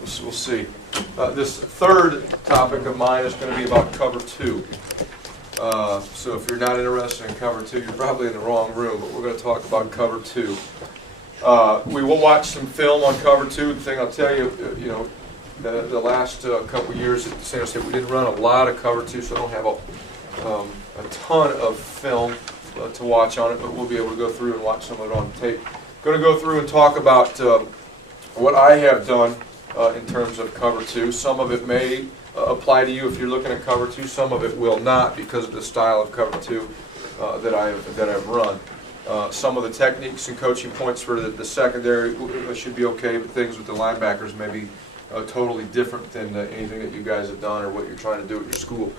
We'll see. This third topic of mine is going to be about cover two. So if you're not interested in cover two, you're probably in the wrong room, but we're going to talk about cover two. We will watch some film on cover two. The thing I'll tell you, the last couple years at San Jose, we didn't run a lot of cover two, so I don't have a ton of film to watch on it, but we'll be able to go through and watch some of it on tape. Going to go through and talk about what I have done in terms of cover two. Some of it may apply to you if you're looking at cover two. Some of it will not because of the style of cover two that I've run. Some of the techniques and coaching points for the secondary should be okay, but things with the linebackers may be totally different than anything that you guys have done or what you're trying to do at your school.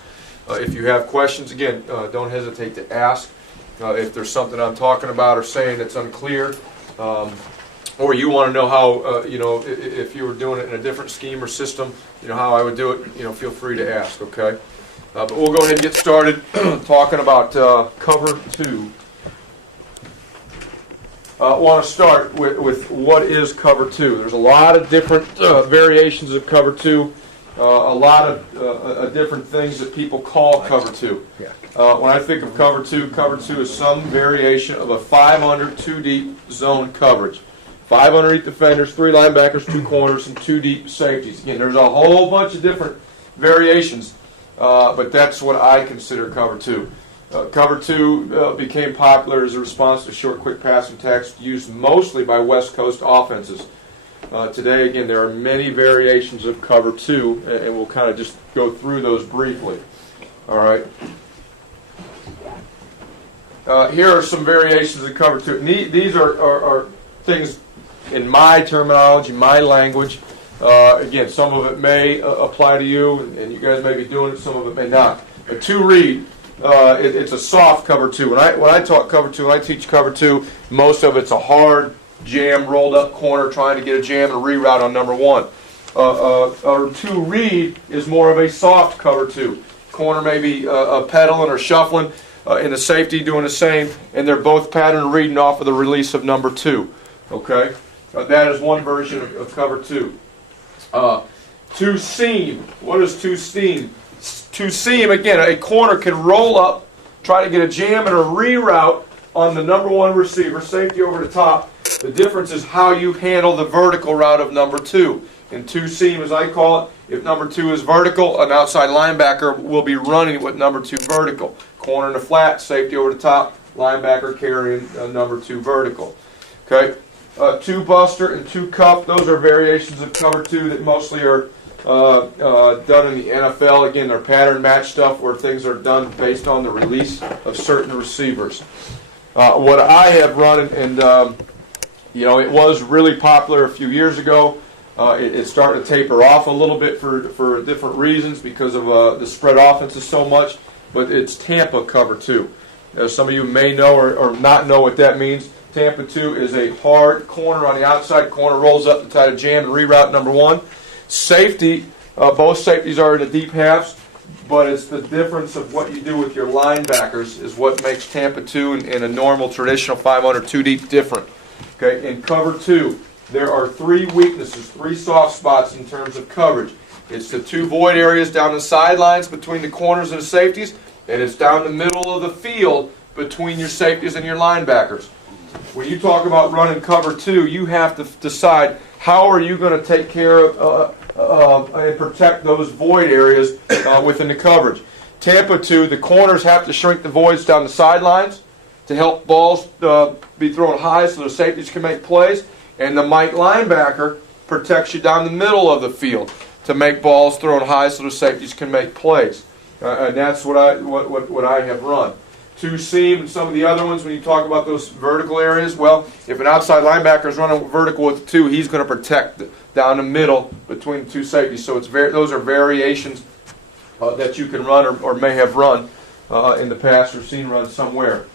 If you have questions, again, don't hesitate to ask. If there's something I'm talking about or saying that's unclear, or you want to know how, if you were doing it in a different scheme or system, how I would do it, feel free to ask, okay? But we'll go ahead and get started talking about cover two. I want to start with what is cover two. There's a lot of different variations of cover two, a lot of different things that people call cover two. When I think of cover two is some variation of a 5 under, 2 deep zone coverage. 5 underneath defenders, 3 linebackers, 2 corners, and 2 deep safeties. Again, there's a whole bunch of different variations, but that's what I consider cover two. Cover two became popular as a response to short, quick passing attacks used mostly by West Coast offenses. Today, again, there are many variations of cover two, and we'll kind of just go through those briefly. All right. Here are some variations of cover two. These are things in my terminology, my language. Again, some of it may apply to you, and you guys may be doing it, some of it may not. A two-read, it's a soft cover two. When I talk cover two, when I teach cover two, most of it's a hard jam, rolled up corner, trying to get a jam and a reroute on number one. A two-read is more of a soft cover two. Corner may be pedaling or shuffling, and the safety doing the same, and they're both pattern reading off of the release of number two. Okay? That is one version of cover two. Two seam. What is two seam? Two seam, again, a corner can roll up, try to get a jam and a reroute on the number one receiver, safety over the top. The difference is how you handle the vertical route of number two. In two seam, as I call it, if number two is vertical, an outside linebacker will be running with number two vertical. Corner in the flat, safety over the top, linebacker carrying number two vertical. Okay? Two buster and two cup, those are variations of cover two that mostly are done in the NFL. Again, they're pattern match stuff where things are done based on the release of certain receivers. What I have run, and it was really popular a few years ago. It's starting to taper off a little bit for different reasons because of the spread offenses so much, but it's Tampa cover two. Some of you may know or not know what that means. Tampa 2 is a hard corner on the outside. Corner rolls up to try to jam and reroute number one. Safety, both safeties are in the deep halves, but it's the difference of what you do with your linebackers is what makes Tampa 2 and a normal traditional 5 under 2 deep different. Okay, in cover 2, there are 3 weaknesses, 3 soft spots in terms of coverage. It's the 2 void areas down the sidelines between the corners and the safeties, and it's down the middle of the field between your safeties and your linebackers. When you talk about running cover 2, you have to decide how are you going to take care of and protect those void areas within the coverage. Tampa 2, the corners have to shrink the voids down the sidelines to help balls be thrown high so the safeties can make plays, and the Mike linebacker protects you down the middle of the field to make balls thrown high so the safeties can make plays. And that's what I have run. Two seam and some of the other ones, when you talk about those vertical areas, well, if an outside linebacker is running vertical with 2, he's going to protect down the middle between the 2 safeties. So those are variations that you can run or may have run in the past or seen run somewhere.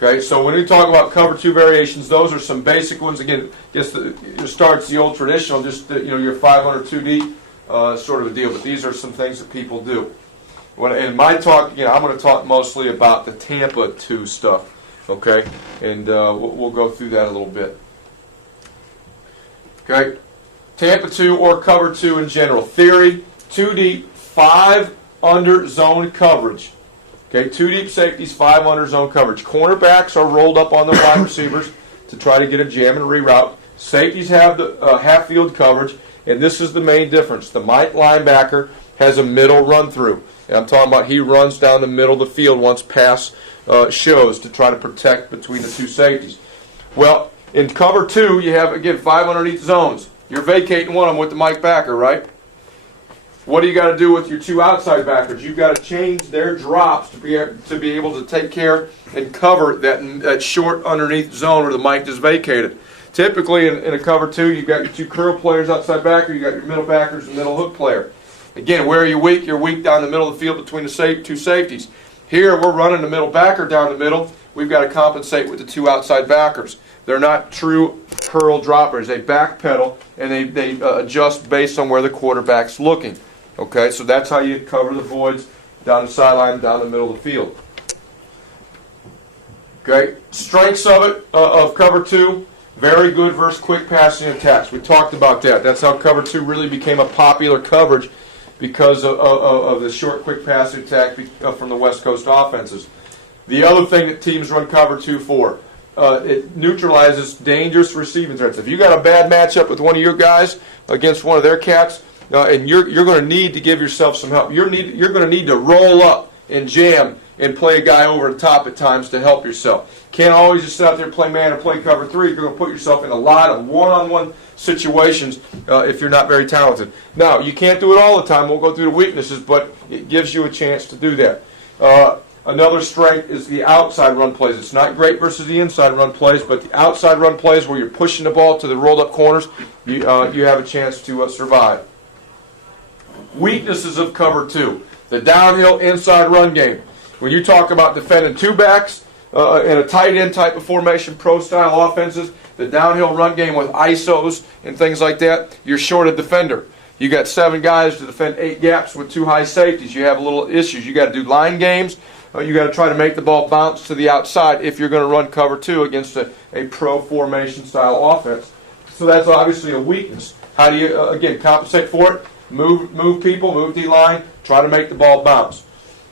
Okay, so when we talk about cover 2 variations, those are some basic ones. Again, just it starts the old traditional, just your 5 under 2 deep sort of a deal. But these are some things that people do. In my talk, I'm going to talk mostly about the Tampa 2 stuff, okay? And we'll go through that a little bit. Okay? Tampa 2 or cover 2 in general. Theory, 2 deep, 5 under zone coverage. Okay, 2 deep safeties, 5 under zone coverage. Cornerbacks are rolled up on the wide receivers to try to get a jam and reroute. Safeties have the half field coverage, and this is the main difference. The Mike linebacker has a middle run through. And I'm talking about he runs down the middle of the field once pass shows to try to protect between the 2 safeties. Well, in cover 2, you have, again, 5 underneath zones. You're vacating one of them with the Mike backer, right? What do you got to do with your 2 outside backers? You've got to change their drops to be able to take care and cover that short underneath zone where the Mike just vacated. Typically, in a cover 2, you've got your 2 curl players outside backer, you've got your middle backers and middle hook player. Again, where are you weak? You're weak down the middle of the field between the 2 safeties. Here, we're running the middle backer down the middle. We've got to compensate with the 2 outside backers. They're not true curl droppers. They backpedal, and they adjust based on where the quarterback's looking. Okay, so that's how you cover the voids down the sideline, down the middle of the field. Okay, strengths of it, of cover 2, very good versus quick passing attacks. We talked about that. That's how cover 2 really became a popular coverage because of the short, quick passing attack from the West Coast offenses. The other thing that teams run cover 2 for, it neutralizes dangerous receiving threats. If you got a bad matchup with one of your guys against one of their cats, and you're going to need to give yourself some help. You're going to need to roll up and jam and play a guy over the top at times to help yourself. Can't always just sit out there and play man or play cover 3. You're going to put yourself in a lot of one-on-one situations if you're not very talented. Now, you can't do it all the time. We'll go through the weaknesses, but it gives you a chance to do that. Another strength is the outside run plays. It's not great versus the inside run plays, but the outside run plays where you're pushing the ball to the rolled-up corners, you have a chance to survive. Weaknesses of cover 2. The downhill inside run game. When you talk about defending 2 backs in a tight end type of formation, pro-style offenses, the downhill run game with ISOs and things like that, you're short a defender. You got 7 guys to defend 8 gaps with 2 high safeties. You have little issues. You got to do line games. You got to try to make the ball bounce to the outside if you're going to run cover 2 against a pro formation style offense. So that's obviously a weakness. How do you, again, compensate for it? Move people, move D-line, try to make the ball bounce.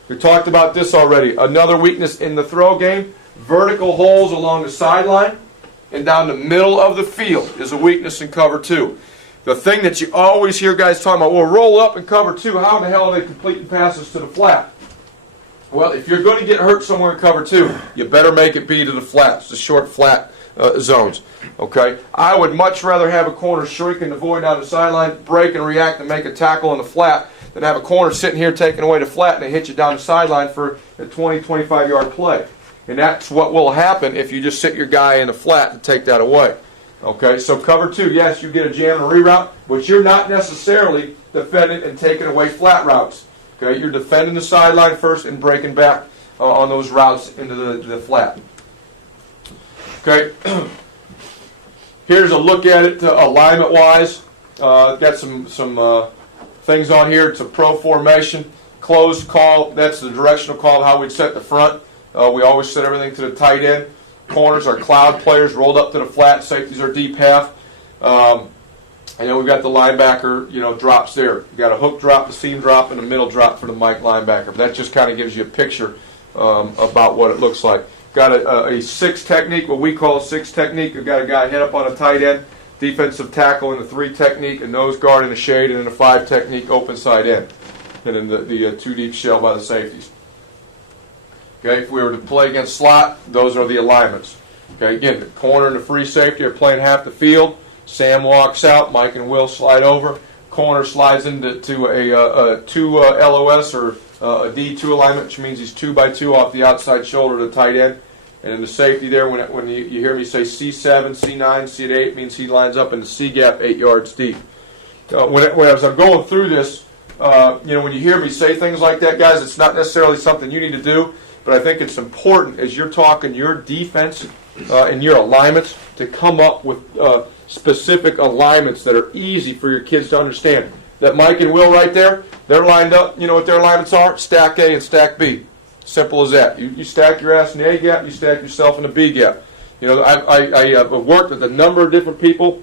We talked about this already. Another weakness in the throw game, vertical holes along the sideline and down the middle of the field is a weakness in cover 2. The thing that you always hear guys talking about, well, roll up and cover 2, how in the hell are they completing passes to the flat? Well, if you're going to get hurt somewhere in cover 2, you better make it be to the flats, the short flat zones. Okay, I would much rather have a corner shrinking the void down the sideline, break and react and make a tackle in the flat than have a corner sitting here taking away the flat and they hit you down the sideline for a 20, 25-yard play. And that's what will happen if you just sit your guy in the flat to take that away. Okay, so cover 2, yes, you get a jam and a reroute, but you're not necessarily defending and taking away flat routes. Okay, you're defending the sideline first and breaking back on those routes into the flat. Okay, here's a look at it alignment-wise. Got some things on here. It's a pro formation. Closed call, that's the directional call of how we'd set the front. We always set everything to the tight end. Corners are cloud players rolled up to the flat. Safeties are deep half. And then we've got the linebacker, drops there. You've got a hook drop, a seam drop, and a middle drop for the Mike linebacker. That just kind of gives you a picture about what it looks like. Got a 6 technique, what we call a 6 technique. We've got a guy head up on a tight end, defensive tackle in the 3 technique, a nose guard in the shade, and then a 5 technique, open side end. And then the 2 deep shell by the safeties. Okay, if we were to play against slot, those are the alignments. Okay, again, the corner and the free safety are playing half the field. Sam walks out, Mike and Will slide over. Corner slides into a 2 LOS or a D2 alignment, which means he's 2 by 2 off the outside shoulder to the tight end. And in the safety there, when you hear me say C7, C9, C8, means he lines up in the C gap 8 yards deep. As I'm going through this, when you hear me say things like that, guys, it's not necessarily something you need to do, but I think it's important as you're talking your defense and your alignments to come up with specific alignments that are easy for your kids to understand. That Mike and Will right there, they're lined up. You know what their alignments are? Stack A and stack B. Simple as that. You stack your ass in the A gap, you stack yourself in the B gap. I've worked with a number of different people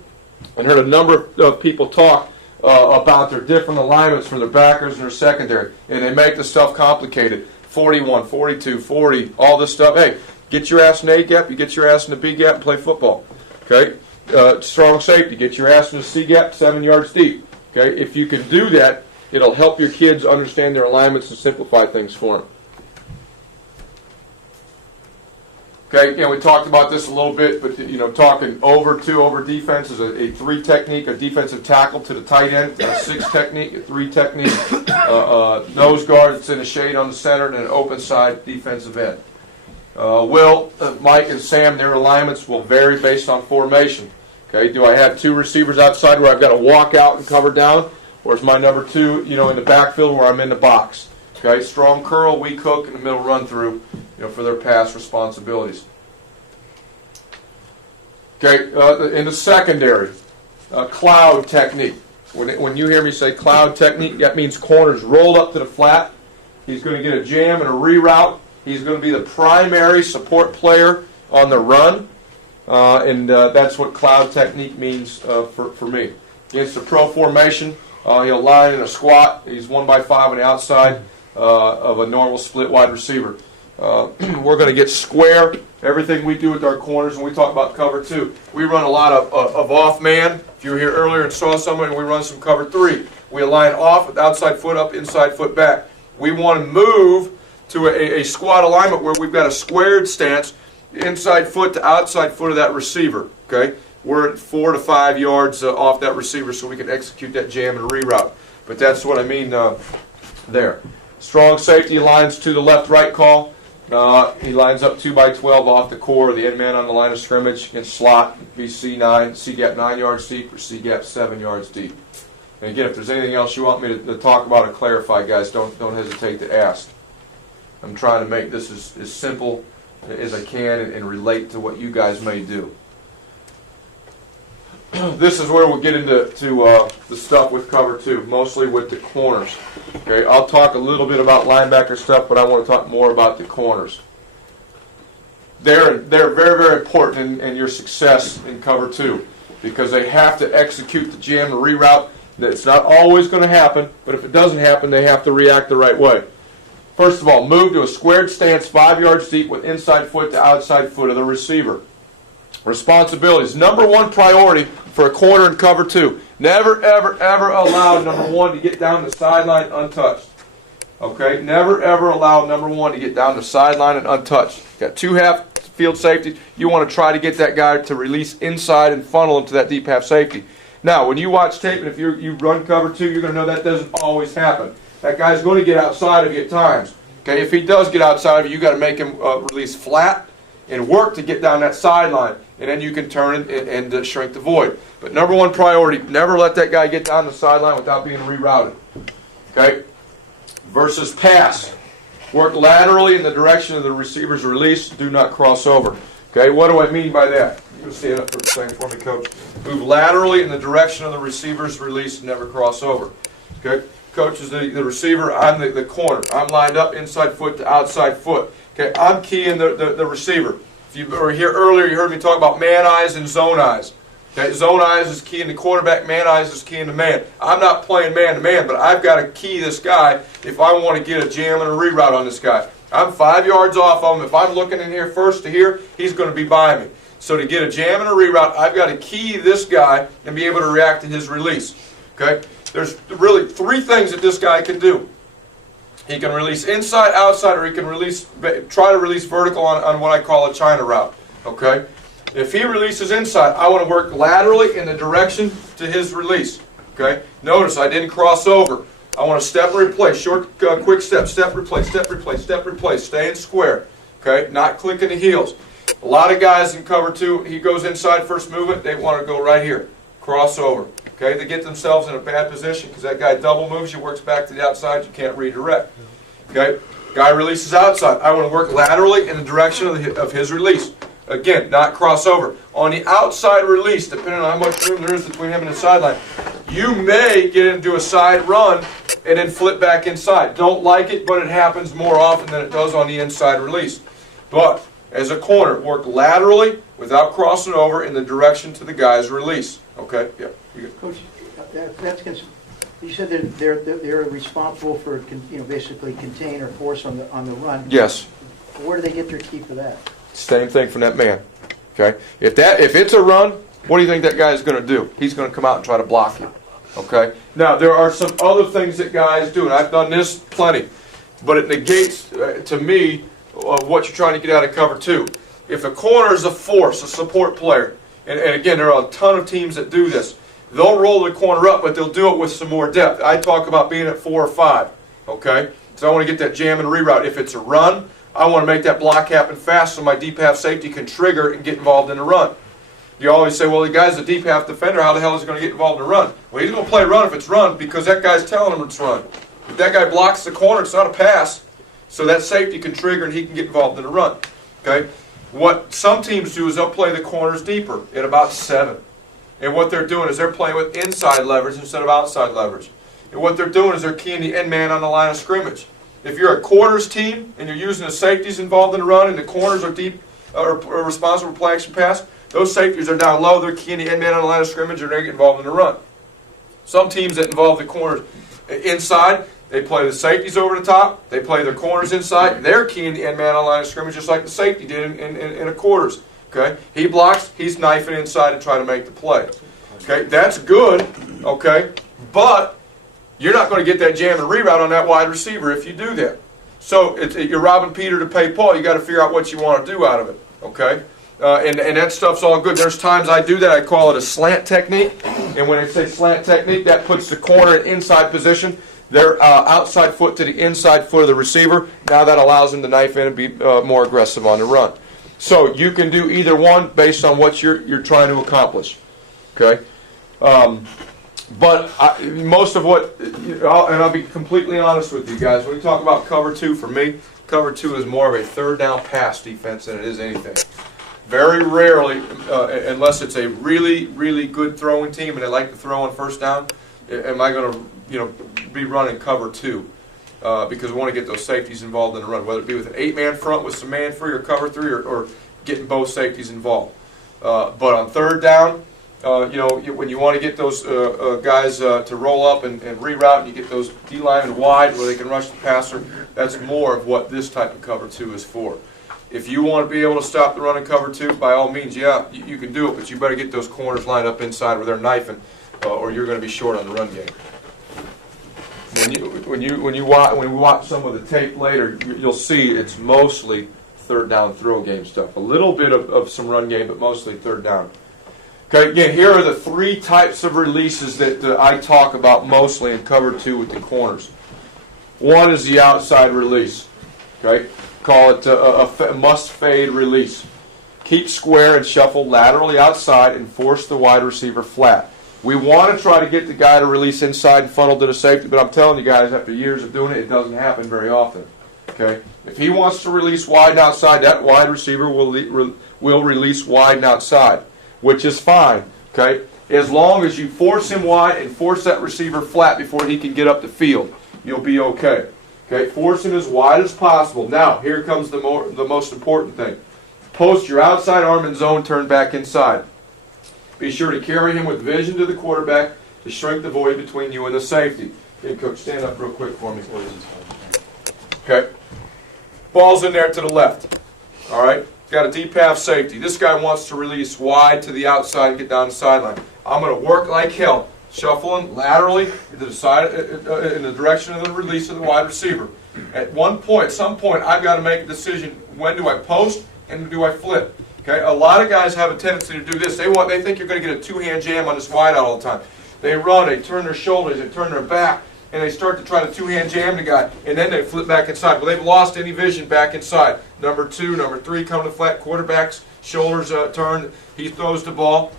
and heard a number of people talk about their different alignments for their backers and their secondary, and they make the stuff complicated. 41, 42, 40, all this stuff. Hey, get your ass in the A gap, you get your ass in the B gap and play football. Okay? Strong safety, get your ass in the C gap, 7 yards deep. Okay? If you can do that, it'll help your kids understand their alignments and simplify things for them. Okay, we talked about this a little bit, but talking over defense is a 3 technique, a defensive tackle to the tight end, a 6 technique, a 3 technique, nose guard that's in the shade on the center, and an open side defensive end. Mike, and Sam, their alignments will vary based on formation. Okay, do I have 2 receivers outside where I've got to walk out and cover down, or is my number 2, in the backfield where I'm in the box? Okay, strong curl, weak hook, and the middle run through, for their pass responsibilities. Okay, in the secondary, cloud technique. When you hear me say cloud technique, that means corners rolled up to the flat. He's going to get a jam and a reroute. He's going to be the primary support player on the run, and that's what cloud technique means for me. Against the pro formation, he'll line in a squat. He's 1x5 on the outside of a normal split wide receiver. We're going to get square. Everything we do with our corners, and we talk about cover 2. We run a lot of off man. If you were here earlier and saw someone, we run some cover 3. We align off with outside foot up, inside foot back. We want to move to a squat alignment where we've got a squared stance, inside foot to outside foot of that receiver. Okay, we're at 4 to 5 yards off that receiver, so we can execute that jam and reroute. But that's what I mean there. Strong safety lines to the left-right call. He lines up 2x12 off the core, the end man on the line of scrimmage, and slot, be C9, C-gap 9 yards deep, or C-gap 7 yards deep. And again, if there's anything else you want me to talk about or clarify, guys, don't hesitate to ask. I'm trying to make this as simple as I can and relate to what you guys may do. This is where we'll get into the stuff with cover 2, mostly with the corners. Okay, I'll talk a little bit about linebacker stuff, but I want to talk more about the corners. They're very, very important in your success in cover 2 because they have to execute the jam and reroute. It's not always going to happen, but if it doesn't happen, they have to react the right way. First of all, move to a squared stance 5 yards deep with inside foot to outside foot of the receiver. Responsibilities. Number 1 priority for a corner in cover 2. Never, ever, ever allow number 1 to get down the sideline untouched. Okay? Never, ever allow number 1 to get down the sideline and untouched. Got 2 half field safeties. You want to try to get that guy to release inside and funnel him to that deep half safety. Now, when you watch tape and if you run cover 2, you're going to know that doesn't always happen. That guy's going to get outside of you at times. Okay? If he does get outside of you, you've got to make him release flat and work to get down that sideline. And then you can turn and shrink the void. But number 1 priority, never let that guy get down the sideline without being rerouted. Okay? Versus pass. Work laterally in the direction of the receiver's release. Do not cross over. Okay? What do I mean by that? You can stand up for a second for me, Coach. Move laterally in the direction of the receiver's release and never cross over. Okay? Coach is the receiver. I'm the corner. I'm lined up inside foot to outside foot. Okay? I'm keying the receiver. If you were here earlier, you heard me talk about man eyes and zone eyes. Okay, zone eyes is keying the quarterback, man eyes is keying the man. I'm not playing man-to-man, but I've got to key this guy if I want to get a jam and a reroute on this guy. I'm 5 yards off of him. If I'm looking in here first to here, he's going to be by me. So to get a jam and a reroute, I've got to key this guy and be able to react to his release. Okay, there's really 3 things that this guy can do. He can release inside, outside, or he can try to release vertical on what I call a China route. Okay? If he releases inside, I want to work laterally in the direction to his release. Okay? Notice I didn't cross over. I want to step and replace. Short, quick step, step, replace, step, replace, step, replace. Stay in square. Okay? Not clicking the heels. A lot of guys in cover 2, he goes inside first movement, they want to go right here. Cross over. Okay, they get themselves in a bad position because that guy double moves you, works back to the outside, you can't redirect. Okay, guy releases outside. I want to work laterally in the direction of his release. Again, not cross over. On the outside release, depending on how much room there is between him and the sideline, you may get into a side run and then flip back inside. Don't like it, but it happens more often than it does on the inside release. But as a corner, work laterally without crossing over in the direction to the guy's release. Okay, yeah. Coach, you said that they're responsible for basically contain or force on the run. Yes. Where do they get their key for that? Same thing from that man. Okay, if it's a run, what do you think that guy is going to do? He's going to come out and try to block you. Okay. Now there are some other things that guys do, and I've done this plenty, but it negates to me what you're trying to get out of cover two. If a corner is a force, a support player, and again there are a ton of teams that do this. They'll roll the corner up, but they'll do it with some more depth. I talk about being at 4 or 5. Okay, so I want to get that jam and reroute. If it's a run, I want to make that block happen fast so my deep half safety can trigger and get involved in the run. You always say, well, the guy's a deep half defender. How the hell is he going to get involved in the run? Well, he's going to play run if it's run because that guy's telling him it's run. If that guy blocks the corner, it's not a pass. So that safety can trigger and he can get involved in the run. Okay. What some teams do is they'll play the corners deeper at about 7. And what they're doing is they're playing with inside leverage instead of outside leverage. And what they're doing is they're keying the end man on the line of scrimmage. If you're a corners team and you're using the safeties involved in the run and the corners are deep or responsible for play action pass, those safeties are down low, they're keying the end man on the line of scrimmage and they get involved in the run. Some teams that involve the corners inside, they play the safeties over the top, they play their corners inside, they're keying the end man on the line of scrimmage just like the safety did in a quarters. Okay, he blocks, he's knifing inside and trying to make the play. Okay, that's good, okay, but you're not going to get that jam and reroute on that wide receiver if you do that. So you're robbing Peter to pay Paul. You got to figure out what you want to do out of it, okay? And that stuff's all good. There's times I do that. I call it a slant technique. And when I say slant technique, that puts the corner in inside position. Their outside foot to the inside foot of the receiver. Now that allows him to knife in and be more aggressive on the run. So you can do either one based on what you're trying to accomplish. Okay? But most of what, and I'll be completely honest with you guys, when we talk about cover 2, for me, cover 2 is more of a third down pass defense than it is anything. Very rarely, unless it's a really, really good throwing team and they like to throw on first down, am I going to be running cover 2. Because we want to get those safeties involved in the run, whether it be with an 8-man front with some man free or cover 3 or getting both safeties involved. But on third down, when you want to get those guys to roll up and reroute and you get those D-linemen wide where they can rush the passer, that's more of what this type of cover 2 is for. If you want to be able to stop the run in cover 2, by all means, yeah, you can do it, but you better get those corners lined up inside where they're knifing or you're going to be short on the run game. When we watch some of the tape later, you'll see it's mostly third down throw game stuff. A little bit of some run game, but mostly third down. Okay, again, here are the 3 types of releases that I talk about mostly in cover 2 with the corners. One is the outside release. Okay, call it a must fade release. Keep square and shuffle laterally outside and force the wide receiver flat. We want to try to get the guy to release inside and funnel to the safety, but I'm telling you guys, after years of doing it, it doesn't happen very often. Okay, if he wants to release wide and outside, that wide receiver will release wide and outside, which is fine. Okay, as long as you force him wide and force that receiver flat before he can get up the field, you'll be okay. Okay, force him as wide as possible. Now, here comes the most important thing. Post your outside arm in zone, turn back inside. Be sure to carry him with vision to the quarterback to shrink the void between you and the safety. Okay, Coach, stand up real quick for me, please. Okay. Ball's in there to the left. All right. Got a deep half safety. This guy wants to release wide to the outside and get down the sideline. I'm going to work like hell, shuffling laterally to the side, in the direction of the release of the wide receiver. At some point, I've got to make a decision. When do I post and do I flip? Okay, a lot of guys have a tendency to do this. They think you're going to get a two-hand jam on this wide out all the time. They run, they turn their shoulders, they turn their back, and they start to try to two-hand jam the guy, and then they flip back inside. Well, they've lost any vision back inside. Number 2, number 3 come to flat, quarterback's shoulders turned, he throws the ball.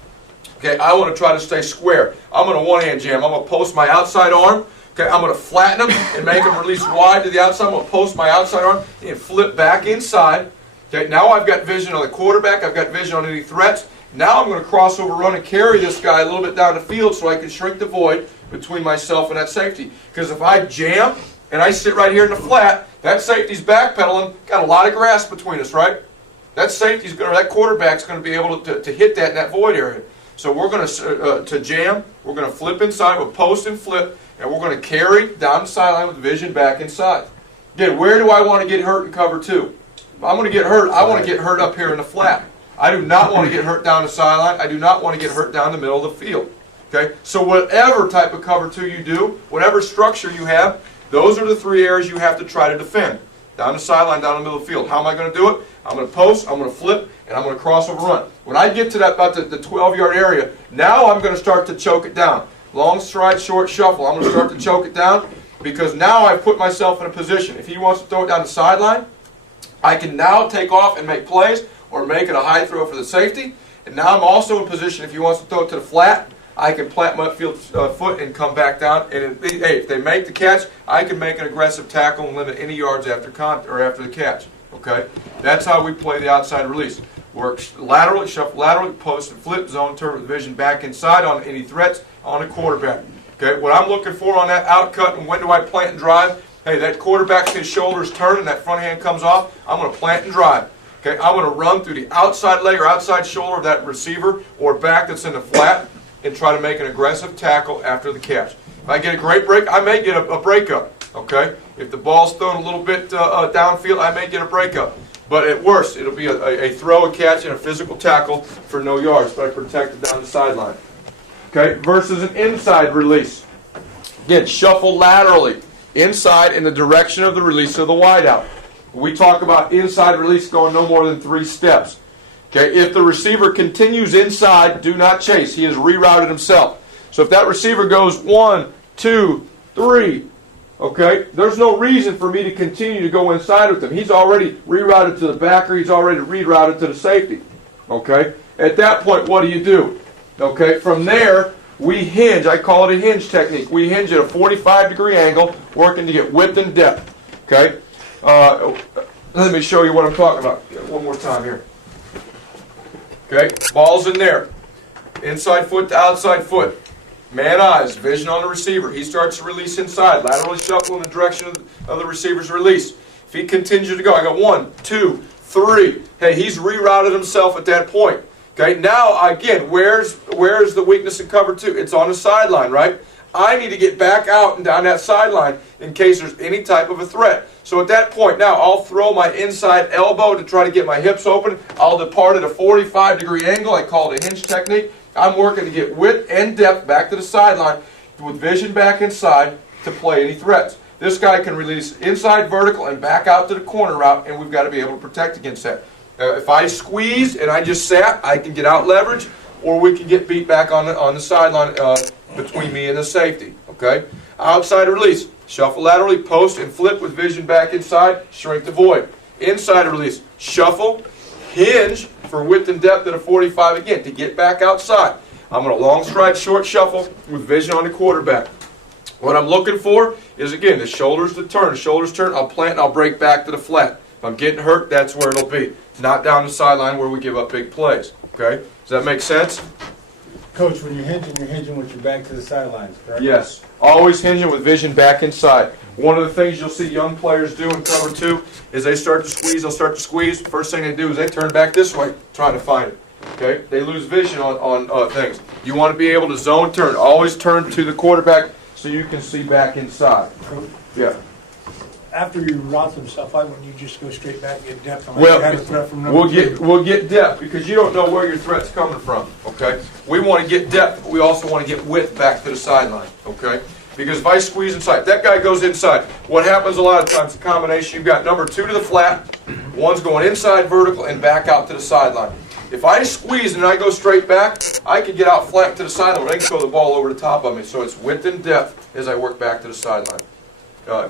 Okay, I want to try to stay square. I'm going to one-hand jam. I'm going to post my outside arm. Okay, I'm going to flatten him and make him release wide to the outside. I'm going to post my outside arm and flip back inside. Okay, now I've got vision on the quarterback. I've got vision on any threats. Now I'm going to cross over, run, and carry this guy a little bit down the field so I can shrink the void between myself and that safety. Because if I jam and I sit right here in the flat, that safety's backpedaling. Got a lot of grass between us, right? That quarterback's going to be able to hit that in that void area. So we're going to jam, we're going to flip inside with post and flip, and we're going to carry down the sideline with vision back inside. Again, where do I want to get hurt in cover two? If I'm going to get hurt, I want to get hurt up here in the flat. I do not want to get hurt down the sideline. I do not want to get hurt down the middle of the field. Okay? So whatever type of cover two you do, whatever structure you have, those are the three areas you have to try to defend. Down the sideline, down the middle of the field. How am I going to do it? I'm going to post, I'm going to flip, and I'm going to crossover run. When I get to that about the 12-yard area, now I'm going to start to choke it down. Long stride, short shuffle. I'm going to start to choke it down because now I've put myself in a position. If he wants to throw it down the sideline, I can now take off and make plays or make it a high throw for the safety. And now I'm also in position, if he wants to throw it to the flat, I can plant my foot and come back down. And if they make the catch, I can make an aggressive tackle and limit any yards after the catch. Okay, that's how we play the outside release. Work laterally, shuffle laterally, post and flip, zone turn with vision back inside on any threats on the quarterback. Okay, what I'm looking for on that out cut and when do I plant and drive? Hey, that quarterback's his shoulders turn and that front hand comes off. I'm going to plant and drive. Okay, I'm going to run through the outside leg or outside shoulder of that receiver or back that's in the flat and try to make an aggressive tackle after the catch. If I get a great break, I may get a breakup. Okay, if the ball's thrown a little bit downfield, I may get a breakup. But at worst, it'll be a throw, a catch, and a physical tackle for no yards, but I protect it down the sideline. Okay, versus an inside release. Again, shuffle laterally, inside in the direction of the release of the wideout. We talk about inside release going no more than 3 steps. Okay, if the receiver continues inside, do not chase. He has rerouted himself. So if that receiver goes 1, 2, 3, okay, there's no reason for me to continue to go inside with him. He's already rerouted to the backer. He's already rerouted to the safety. Okay, at that point, what do? Okay, from there, we hinge. I call it a hinge technique. We hinge at a 45-degree angle, working to get width and depth. Okay, let me show you what I'm talking about one more time here. Okay, ball's in there. Inside foot to outside foot. Man eyes, vision on the receiver. He starts to release inside. Laterally shuffle in the direction of the receiver's release. If he continues to go, I go 1, 2, 3. Hey, he's rerouted himself at that point. Okay, now again, where's the weakness in cover 2? It's on the sideline, right? I need to get back out and down that sideline in case there's any type of a threat. So at that point, now I'll throw my inside elbow to try to get my hips open. I'll depart at a 45-degree angle. I call it a hinge technique. I'm working to get width and depth back to the sideline with vision back inside to play any threats. This guy can release inside vertical and back out to the corner route, and we've got to be able to protect against that. If I squeeze and I just sat, I can get out leverage, or we can get beat back on the sideline between me and the safety. Okay? Outside release. Shuffle laterally, post, and flip with vision back inside. Shrink the void. Inside release. Shuffle, hinge for width and depth at a 45 again to get back outside. I'm going to long stride, short shuffle with vision on the quarterback. What I'm looking for is, again, the shoulders to turn. The shoulders turn, I'll plant and I'll break back to the flat. If I'm getting hurt, that's where it'll be. Not down the sideline where we give up big plays. Okay? Does that make sense? Coach, when you're hinging with your back to the sidelines, correct? Yes. Always hinging with vision back inside. One of the things you'll see young players do in cover 2 is they start to squeeze, they'll start to squeeze. First thing they do is they turn back this way trying to find it. Okay? They lose vision on things. You want to be able to zone turn. Always turn to the quarterback so you can see back inside. Yeah. After you route them stuff, why wouldn't you just go straight back and get depth on it? Well, You had a threat from number 2. we'll get depth because you don't know where your threat's coming from. Okay, we want to get depth, but we also want to get width back to the sideline. Okay, because if I squeeze inside, that guy goes inside. What happens a lot of times, the combination, you've got number 2 to the flat, one's going inside vertical and back out to the sideline. If I squeeze and I go straight back, I can get out flat to the sideline. They can throw the ball over the top of me. So it's width and depth as I work back to the sideline.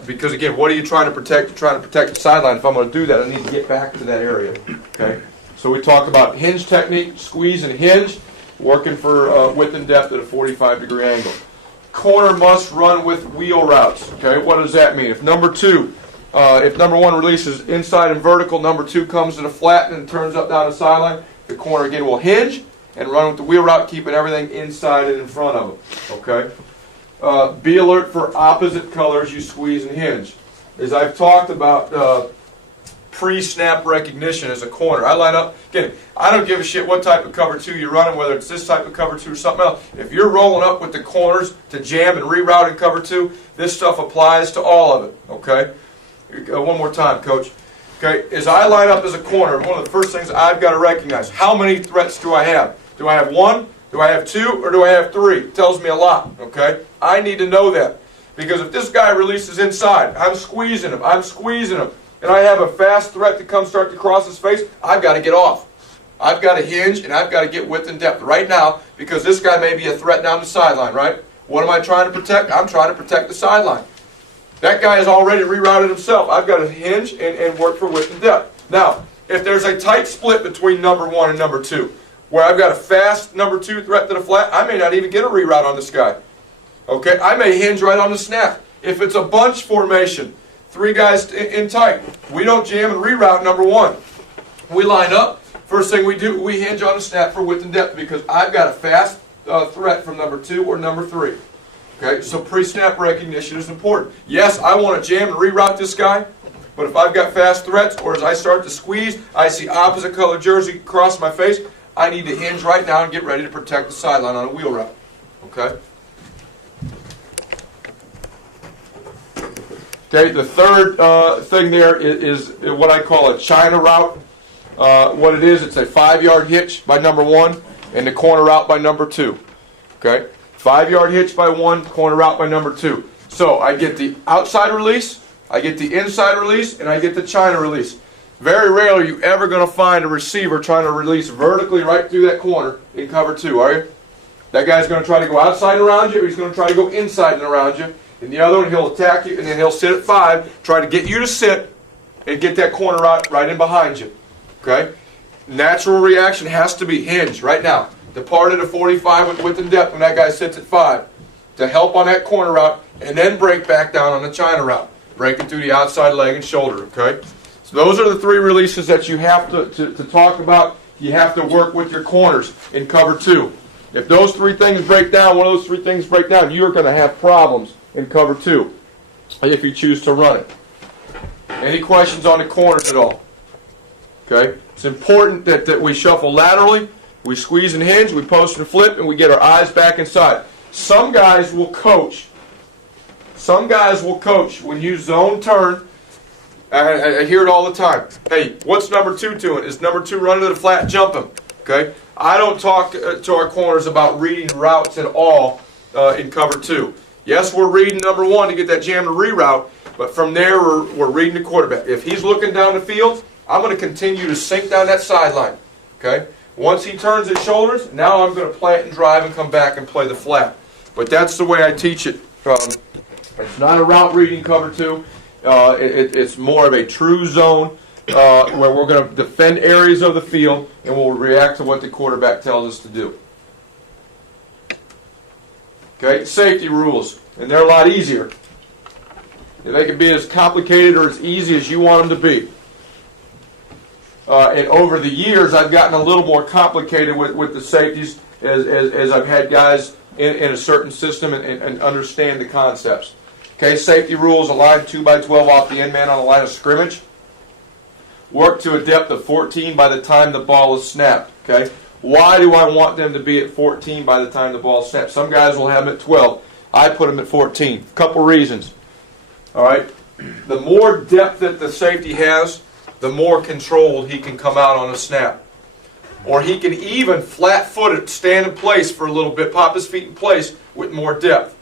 Because again, what are you trying to protect? You're trying to protect the sideline. If I'm going to do that, I need to get back to that area. Okay. So we talk about hinge technique, squeeze and hinge, working for width and depth at a 45-degree angle. Corner must run with wheel routes. Okay. What does that mean? If number 1 releases inside and vertical, number 2 comes to the flat and turns up down the sideline, the corner again will hinge and run with the wheel route, keeping everything inside and in front of them. Okay. Be alert for opposite colors you squeeze and hinge. As I've talked about pre-snap recognition as a corner. I line up, again, I don't give a shit what type of cover 2 you're running, whether it's this type of cover 2 or something else. If you're rolling up with the corners to jam and reroute in cover 2, this stuff applies to all of it, okay? One more time, Coach. Okay, as I line up as a corner, one of the first things I've got to recognize, how many threats do I have? Do I have 1, do I have 2, or do I have 3? It tells me a lot, okay? I need to know that. Because if this guy releases inside, I'm squeezing him, and I have a fast threat to come start to cross his face, I've got to get off. I've got to hinge, and I've got to get width and depth right now, because this guy may be a threat down the sideline, right? What am I trying to protect? I'm trying to protect the sideline. That guy has already rerouted himself. I've got to hinge and work for width and depth. Now, if there's a tight split between number 1 and number 2, where I've got a fast number 2 threat to the flat, I may not even get a reroute on this guy. Okay, I may hinge right on the snap. If it's a bunch formation, 3 guys in tight, we don't jam and reroute number 1. We line up. First thing we do, we hinge on the snap for width and depth because I've got a fast threat from number 2 or number 3. Okay, so pre-snap recognition is important. Yes, I want to jam and reroute this guy, but if I've got fast threats or as I start to squeeze, I see opposite color jersey cross my face, I need to hinge right now and get ready to protect the sideline on a wheel route. Okay? Okay, the third thing there is what I call a China route. What it is, it's a 5-yard hitch by number 1 and the corner route by number 2. Okay? 5-yard hitch by 1, corner route by number 2. So I get the outside release, I get the inside release, and I get the China release. Very rarely are you ever going to find a receiver trying to release vertically right through that corner in cover 2, are you? That guy's going to try to go outside and around you, or he's going to try to go inside and around you. And the other one, he'll attack you, and then he'll sit at 5, try to get you to sit, and get that corner route right in behind you. Okay? Natural reaction has to be hinge right now. Depart at a 45 with width and depth when that guy sits at 5 to help on that corner route, and then break back down on the China route, breaking through the outside leg and shoulder. Okay, so those are the 3 releases that you have to talk about. You have to work with your corners in cover 2. If those 3 things break down, one of those 3 things break down, you're going to have problems in cover 2 if you choose to run it. Any questions on the corners at all? Okay, it's important that we shuffle laterally. We squeeze and hinge, we post and flip, and we get our eyes back inside. Some guys will coach. When you zone turn, I hear it all the time. Hey, what's number 2 doing? Is number 2 running to the flat, jump him? Okay? I don't talk to our corners about reading routes at all in cover 2. Yes, we're reading number 1 to get that jam to reroute, but from there we're reading the quarterback. If he's looking down the field, I'm going to continue to sink down that sideline. Okay? Once he turns his shoulders, now I'm going to plant and drive and come back and play the flat. But that's the way I teach it. It's not a route reading cover 2. It's more of a true zone where we're going to defend areas of the field and we'll react to what the quarterback tells us to do. Okay, safety rules. And they're a lot easier. They can be as complicated or as easy as you want them to be. And over the years, I've gotten a little more complicated with the safeties as I've had guys in a certain system and understand the concepts. Okay, safety rules, a line 2x12 off the end man on the line of scrimmage. Work to a depth of 14 by the time the ball is snapped. Okay, why do I want them to be at 14 by the time the ball is snapped? Some guys will have them at 12. I put them at 14. Couple reasons. All right, the more depth that the safety has, the more controlled he can come out on a snap. Or he can even flat-footed stand in place for a little bit, pop his feet in place with more depth.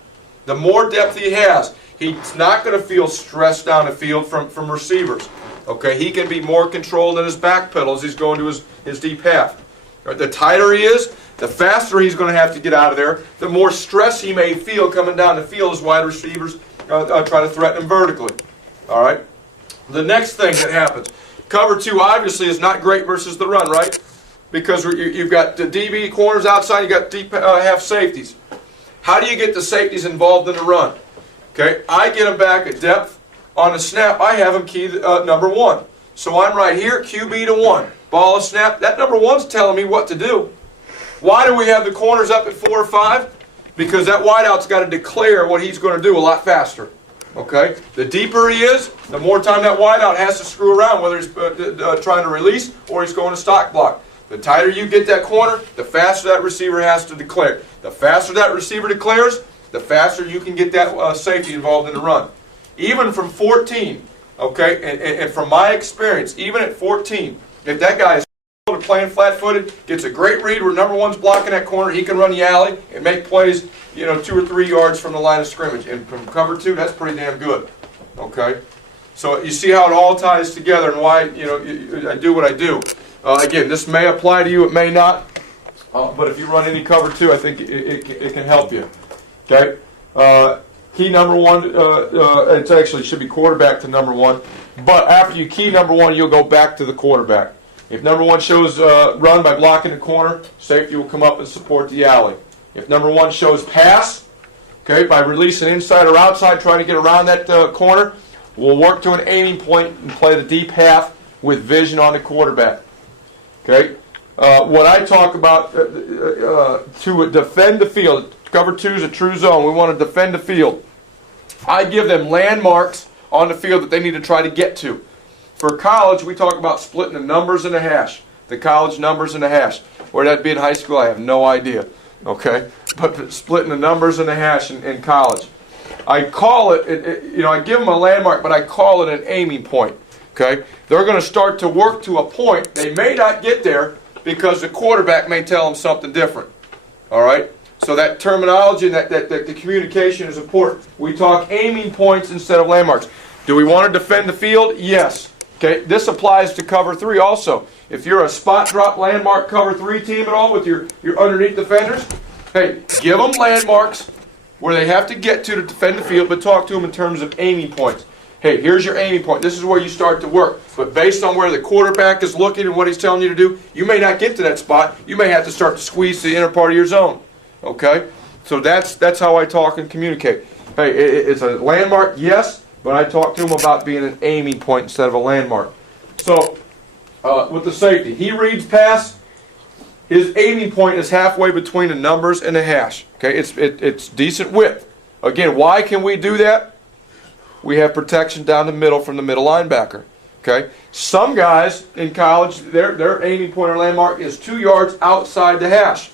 The more depth he has, he's not going to feel stressed down the field from receivers. Okay, he can be more controlled in his back pedal as he's going to his deep half. The tighter he is, the faster he's going to have to get out of there, the more stress he may feel coming down the field as wide receivers try to threaten him vertically. All right? The next thing that happens, cover 2 obviously is not great versus the run, right? Because you've got the DB corners outside, you've got deep half safeties. How do you get the safeties involved in the run? Okay, I get them back at depth. On the snap, I have them key number 1. So I'm right here, QB to 1. Ball is snapped. That number 1's telling me what to do. Why do we have the corners up at 4 or 5? Because that wideout's got to declare what he's going to do a lot faster. Okay? The deeper he is, the more time that wideout has to screw around, whether he's trying to release or he's going to stock block. The tighter you get that corner, the faster that receiver has to declare. The faster that receiver declares, the faster you can get that safety involved in the run. Even from 14, okay, and from my experience, even at 14, if that guy is playing flat-footed, gets a great read where number one's blocking that corner, he can run the alley and make plays, 2 or 3 yards from the line of scrimmage. And from cover 2, that's pretty damn good. Okay? So you see how it all ties together and why, I do what I do. Again, this may apply to you, it may not. But if you run any cover 2, I think it can help you. Okay? Key number 1, it actually should be quarterback to number 1. But after you key number 1, you'll go back to the quarterback. If number 1 shows run by blocking the corner, safety will come up and support the alley. If number 1 shows pass, okay, by releasing inside or outside, trying to get around that corner, we'll work to an aiming point and play the deep half with vision on the quarterback. Okay? What I talk about to defend the field, cover 2 is a true zone. We want to defend the field. I give them landmarks on the field that they need to try to get to. For college, we talk about splitting the numbers in a hash. The college numbers in a hash. Where that'd be in high school, I have no idea. Okay? But splitting the numbers in a hash in college. I call it, I give them a landmark, but I call it an aiming point. Okay? They're going to start to work to a point. They may not get there because the quarterback may tell them something different. All right? So that terminology and that the communication is important. We talk aiming points instead of landmarks. Do we want to defend the field? Yes. Okay, this applies to cover 3 also. If you're a spot drop landmark cover 3 team at all with your underneath defenders, hey, give them landmarks where they have to get to defend the field, but talk to them in terms of aiming points. Hey, here's your aiming point. This is where you start to work. But based on where the quarterback is looking and what he's telling you to do, you may not get to that spot. You may have to start to squeeze the inner part of your zone. Okay? So that's how I talk and communicate. Hey, it's a landmark, yes. But I talk to him about being an aiming point instead of a landmark. So, with the safety, he reads pass. His aiming point is halfway between the numbers and the hash. Okay, it's decent width. Again, why can we do that? We have protection down the middle from the middle linebacker. Okay, some guys in college, their aiming point or landmark is 2 yards outside the hash.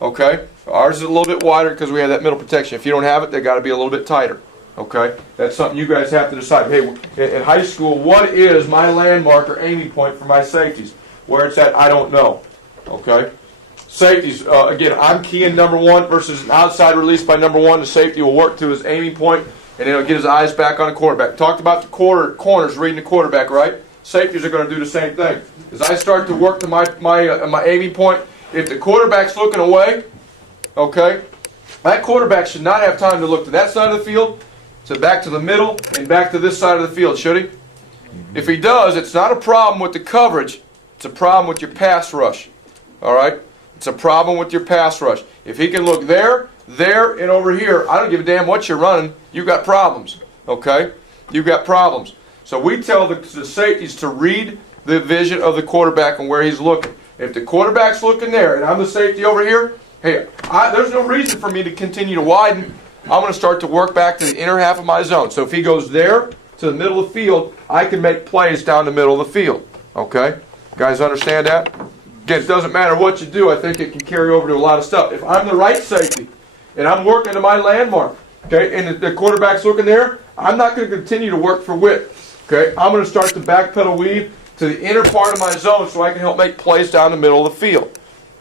Okay, ours is a little bit wider because we have that middle protection. If you don't have it, they got to be a little bit tighter. Okay, that's something you guys have to decide. Hey, in high school, what is my landmark or aiming point for my safeties? Where it's at, I don't know. Okay, safeties. Again, I'm keying number 1 versus an outside release by number 1. The safety will work to his aiming point, and he'll get his eyes back on the quarterback. Talked about the corners reading the quarterback, right? Safeties are going to do the same thing. As I start to work to my aiming point, if the quarterback's looking away, okay, that quarterback should not have time to look to that side of the field. So back to the middle and back to this side of the field, should he? If he does, it's not a problem with the coverage. It's a problem with your pass rush. All right? It's a problem with your pass rush. If he can look there, and over here, I don't give a damn what you're running. You've got problems. Okay? You've got problems. So we tell the safeties to read the vision of the quarterback and where he's looking. If the quarterback's looking there and I'm the safety over here, hey, there's no reason for me to continue to widen. I'm going to start to work back to the inner half of my zone. So if he goes there to the middle of the field, I can make plays down the middle of the field. Okay? You guys understand that? Again, it doesn't matter what you do. I think it can carry over to a lot of stuff. If I'm the right safety and I'm working to my landmark, okay, and the quarterback's looking there, I'm not going to continue to work for width. Okay? I'm going to start to backpedal weave to the inner part of my zone so I can help make plays down the middle of the field.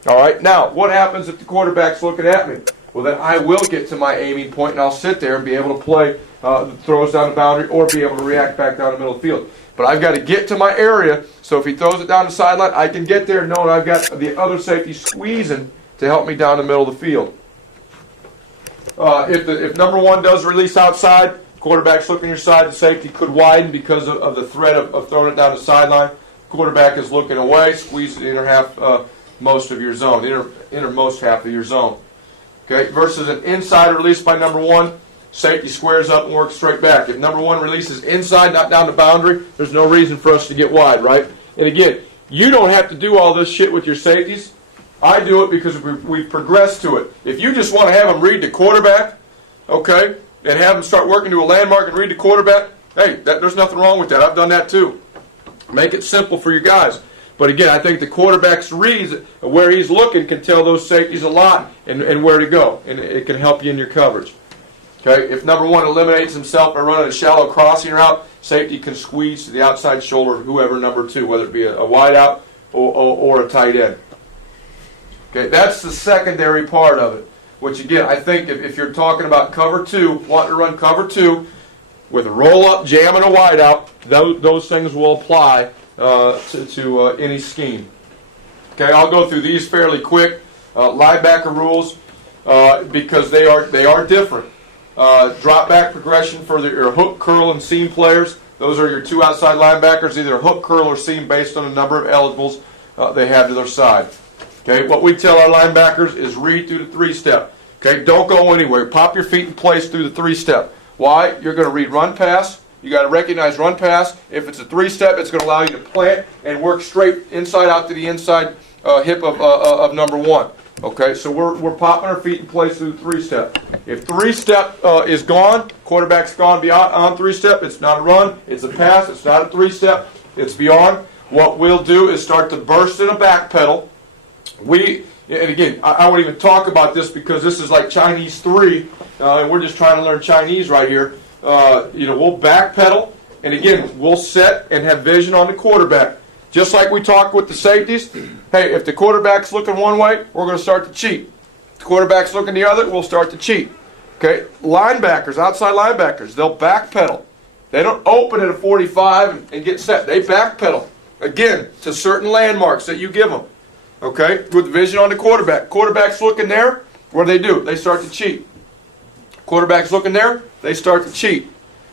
All right? Now, what happens if the quarterback's looking at me? Well, then I will get to my aiming point, and I'll sit there and be able to play the throws down the boundary or be able to react back down the middle of the field. But I've got to get to my area, so if he throws it down the sideline, I can get there knowing I've got the other safety squeezing to help me down the middle of the field. If number 1 does release outside, quarterback's looking your side, the safety could widen because of the threat of throwing it down the sideline. Quarterback is looking away, squeeze the inner half, most of your zone, innermost half of your zone. Okay, versus an inside release by number 1, safety squares up and works straight back. If number 1 releases inside, not down the boundary, there's no reason for us to get wide, right? And again, you don't have to do all this shit with your safeties. I do it because we've progressed to it. If you just want to have them read the quarterback, okay, and have them start working to a landmark and read the quarterback, hey, there's nothing wrong with that. I've done that too. Make it simple for your guys. But again, I think the quarterback's reads where he's looking can tell those safeties a lot and where to go, and it can help you in your coverage. Okay, if number one eliminates himself by running a shallow crossing route, safety can squeeze to the outside shoulder of whoever number two, whether it be a wideout or a tight end. Okay, that's the secondary part of it. Which again, I think if you're talking about cover two, wanting to run cover two with a roll up, jam, and a wideout, those things will apply to any scheme. Okay, I'll go through these fairly quick. Linebacker rules because they are different. Drop back progression for your hook, curl, and seam players. Those are your two outside linebackers, either hook, curl, or seam based on the number of eligibles they have to their side. Okay, what we tell our linebackers is read through the three-step. Okay, don't go anywhere. Pop your feet in place through the three-step. Why? You're going to read run pass. You got to recognize run pass. If it's a three-step, it's going to allow you to plant and work straight inside out to the inside hip of number one. Okay, so we're popping our feet in place through the three-step. If three-step is gone, quarterback's gone beyond on three-step, it's not a run, it's a pass, it's not a three-step, it's beyond. What we'll do is start to burst in a back pedal. And again, I won't even talk about this because this is like Chinese 3, and we're just trying to learn Chinese right here. We'll back pedal, and again, we'll set and have vision on the quarterback. Just like we talked with the safeties, hey, if the quarterback's looking one way, we're going to start to cheat. If the quarterback's looking the other, we'll start to cheat. Okay, linebackers, outside linebackers, they'll backpedal. They don't open at a 45 and get set. They backpedal, again, to certain landmarks that you give them. Okay, with vision on the quarterback. Quarterback's looking there, what do? They start to cheat. Quarterback's looking there, they start to cheat.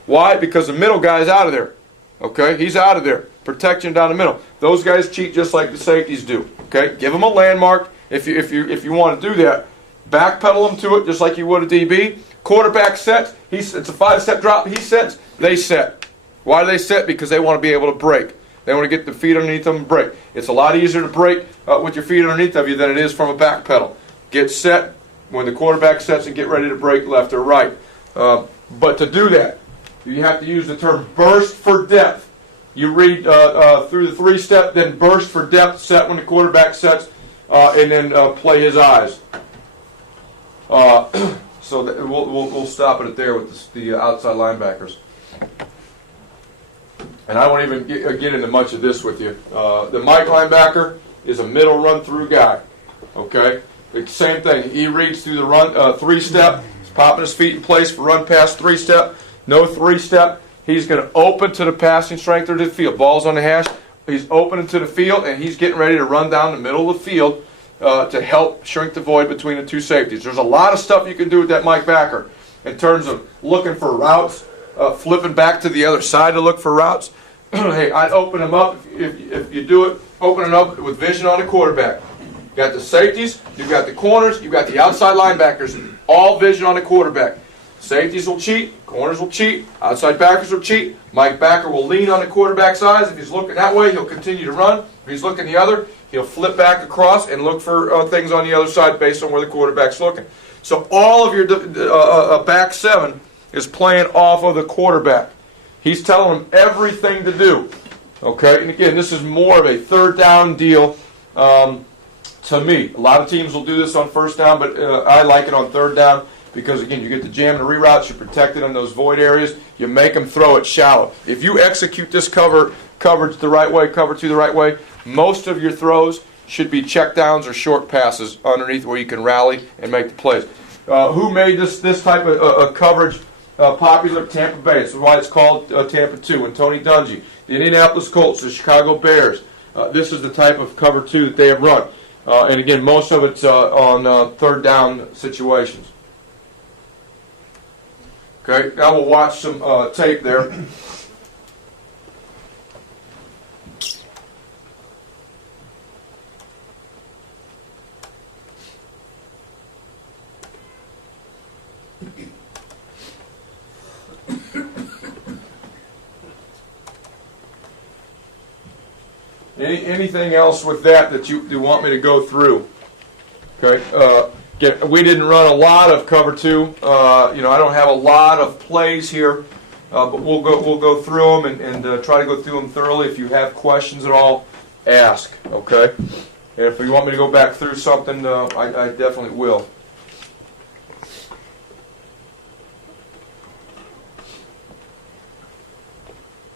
Why? Because the middle guy's out of there. Okay, he's out of there. Protection down the middle. Those guys cheat just like the safeties do. Okay, give them a landmark if you want to do that. Backpedal them to it just like you would a DB. Quarterback sets. It's a 5-step drop. He sets. They set. Why do they set? Because they want to be able to break. They want to get the feet underneath them and break. It's a lot easier to break with your feet underneath of you than it is from a back pedal. Get set when the quarterback sets and get ready to break left or right. But to do that, you have to use the term burst for depth. You read through the three-step, then burst for depth, set when the quarterback sets, and then play his eyes. So we'll stop it there with the outside linebackers. And I won't even get into much of this with you. The Mike linebacker is a middle run-through guy. Okay? The same thing. He reads through the run three-step. He's popping his feet in place for run pass three-step. No three-step. He's going to open to the passing strength of the field. Ball's on the hash. He's opening to the field, and he's getting ready to run down the middle of the field to help shrink the void between the two safeties. There's a lot of stuff you can do with that Mike backer in terms of looking for routes, flipping back to the other side to look for routes. Hey, I'd open them up, if you do it, open it up with vision on the quarterback. You've got the safeties, you've got the corners, you've got the outside linebackers, all vision on the quarterback. Safeties will cheat, corners will cheat, outside backers will cheat. Mike backer will lean on the quarterback's eyes. If he's looking that way, he'll continue to run. If he's looking the other, he'll flip back across and look for things on the other side based on where the quarterback's looking. So all of your back seven is playing off of the quarterback. He's telling them everything to do. Okay, and again, this is more of a third down deal to me. A lot of teams will do this on first down, but I like it on third down because, again, you get the jam and the reroutes, you're protected in those void areas, you make them throw it shallow. If you execute this coverage the right way, cover two the right way, most of your throws should be check downs or short passes underneath where you can rally and make the plays. Who made this type of coverage popular? Tampa Bay. This is why it's called Tampa 2. And Tony Dungy, the Indianapolis Colts, the Chicago Bears. This is the type of cover 2 that they have run. And again, most of it's on third down situations. Okay, now we'll watch some tape there. Anything else with that you want me to go through? Okay. We didn't run a lot of cover two. I don't have a lot of plays here, but we'll go through them and try to go through them thoroughly. If you have questions at all, ask. Okay. And if you want me to go back through something, I definitely will.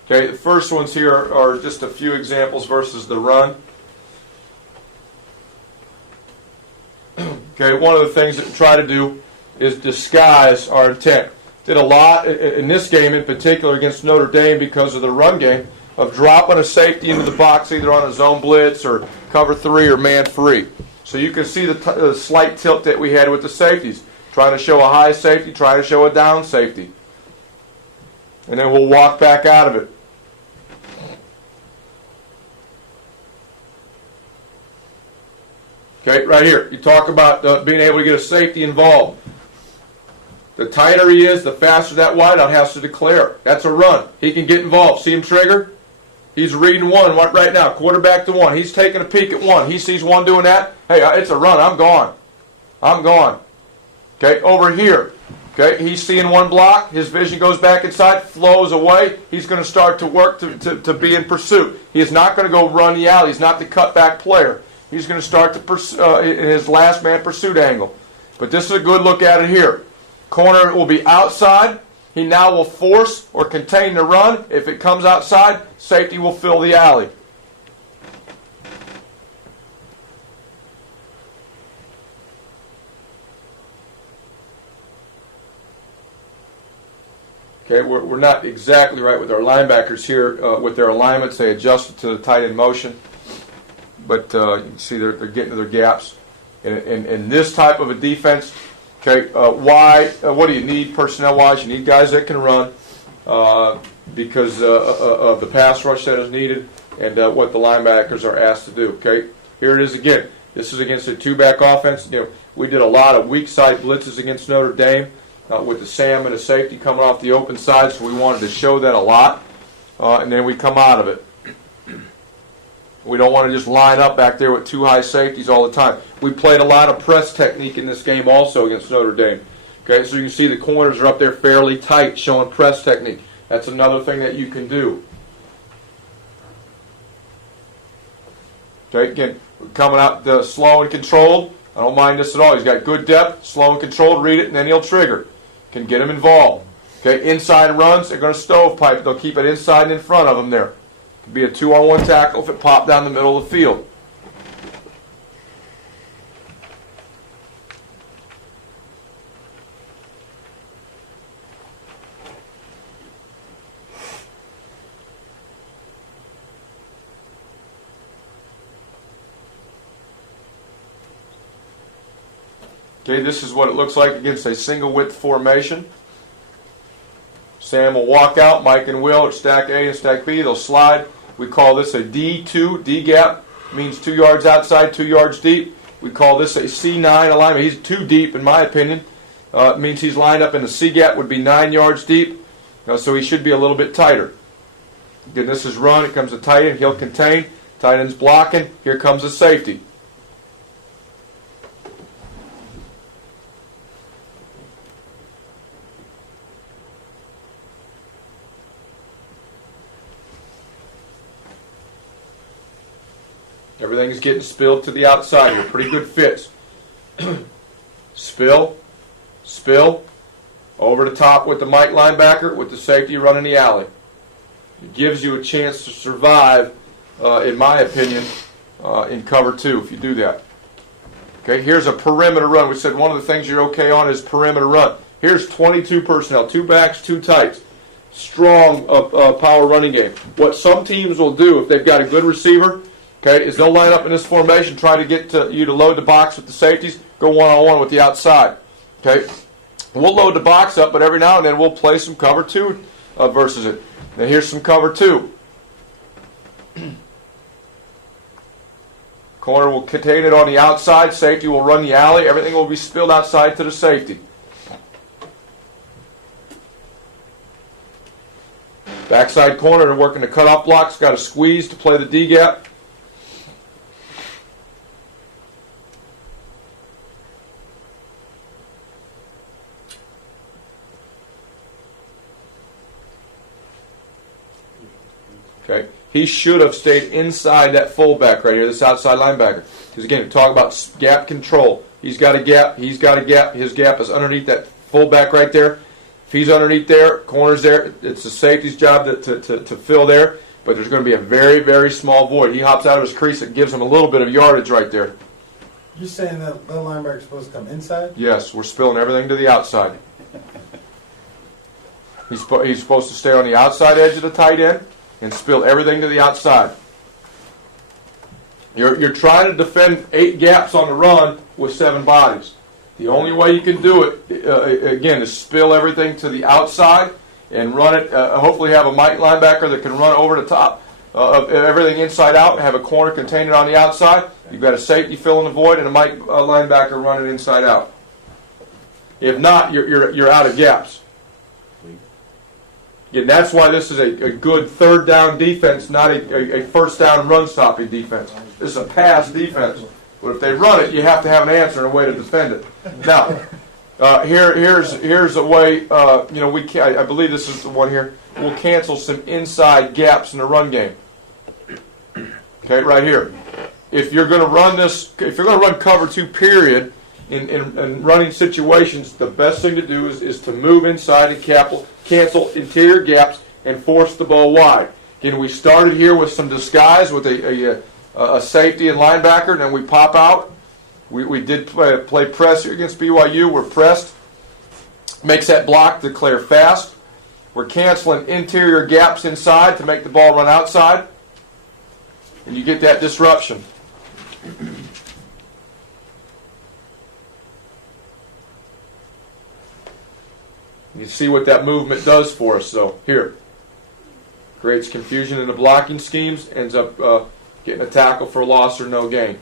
Okay, the first ones here are just a few examples versus the run. Okay, one of the things that we try to do is disguise our intent. Did a lot in this game in particular against Notre Dame because of the run game of dropping a safety into the box either on a zone blitz or cover three or man free. So you can see the slight tilt that we had with the safeties. Trying to show a high safety, trying to show a down safety. And then we'll walk back out of it. Okay, right here. You talk about being able to get a safety involved. The tighter he is, the faster that wideout has to declare. That's a run. He can get involved. See him trigger? He's reading one right now. Quarterback to one. He's taking a peek at one. He sees one doing that. Hey, it's a run. I'm gone. I'm gone. Okay, over here. Okay, he's seeing one block. His vision goes back inside, flows away. He's going to start to work to be in pursuit. He is not going to go run the alley. He's not the cutback player. He's going to start to pursue in his last man pursuit angle. But this is a good look at it here. Corner will be outside. He now will force or contain the run. If it comes outside, safety will fill the alley. Okay, we're not exactly right with our linebackers here with their alignments. They adjusted to the tight end motion. But you can see they're getting to their gaps. In this type of a defense, okay, what do you need personnel-wise? You need guys that can run because of the pass rush that is needed and what the linebackers are asked to do. Okay, here it is again. This is against a two-back offense. We did a lot of weak side blitzes against Notre Dame with the Sam and the safety coming off the open side, so we wanted to show that a lot, and then we come out of it. We don't want to just line up back there with two high safeties all the time. We played a lot of press technique in this game also against Notre Dame. Okay, so you can see the corners are up there fairly tight, showing press technique. That's another thing that you can do. Okay, again, coming out slow and controlled. I don't mind this at all. He's got good depth, slow and controlled, read it, and then he'll trigger. Can get him involved. Okay, inside runs, they're going to stovepipe. They'll keep it inside and in front of him there. Could be a 2-on-1 tackle if it popped down the middle of the field. Okay, this is what it looks like against a single width formation. Sam will walk out, Mike and Will at stack A and stack B. They'll slide. We call this a D2. D gap means 2 yards outside, 2 yards deep. We call this a C9 alignment. He's too deep, in my opinion. It means he's lined up in the C gap, would be 9 yards deep. So he should be a little bit tighter. Again, this is run. It comes to tight end. He'll contain. Tight end's blocking. Here comes the safety. Everything's getting spilled to the outside here. Pretty good fits. Spill. Over the top with the Mike linebacker, with the safety running the alley. It gives you a chance to survive, in my opinion, in cover two if you do that. Okay, here's a perimeter run. We said one of the things you're okay on is perimeter run. Here's 22 personnel, 2 backs, 2 tights. Strong power running game. What some teams will do if they've got a good receiver, okay, is they'll line up in this formation, try to get you to load the box with the safeties, go one-on-one with the outside. Okay, we'll load the box up, but every now and then we'll play some cover two versus it. Now here's some cover two. Corner will contain it on the outside. Safety will run the alley. Everything will be spilled outside to the safety. Backside corner, they're working the cutoff blocks. Got to squeeze to play the D gap. Okay, he should have stayed inside that fullback right here, this outside linebacker. Because again, talk about gap control. He's got a gap. He's got a gap. His gap is underneath that fullback right there. If he's underneath there, corner's there. It's the safety's job to fill there. But there's going to be a very, very small void. He hops out of his crease. It gives him a little bit of yardage right there. You're saying that the linebacker is supposed to come inside? Yes, we're spilling everything to the outside. He's supposed to stay on the outside edge of the tight end and spill everything to the outside. You're trying to defend 8 gaps on the run with 7 bodies. The only way you can do it, again, is spill everything to the outside and run it. Hopefully have a Mike linebacker that can run over the top of everything inside out and have a corner contain it on the outside. You've got a safety filling the void and a Mike linebacker running inside out. If not, you're out of gaps. Again, that's why this is a good third down defense, not a first down run stopping defense. This is a pass defense. But if they run it, you have to have an answer and a way to defend it. Now, here's a way. I believe this is the one here. We'll cancel some inside gaps in the run game. Okay, right here. If you're going to run this, if you're going to run cover 2 period in running situations, the best thing to do is to move inside and cancel interior gaps and force the ball wide. Again, we started here with some disguise with a safety and linebacker, and then we pop out. We did play press here against BYU. We're pressed. Makes that block declare fast. We're canceling interior gaps inside to make the ball run outside. And you get that disruption. You see what that movement does for us. So here, creates confusion in the blocking schemes, ends up getting a tackle for a loss or no gain.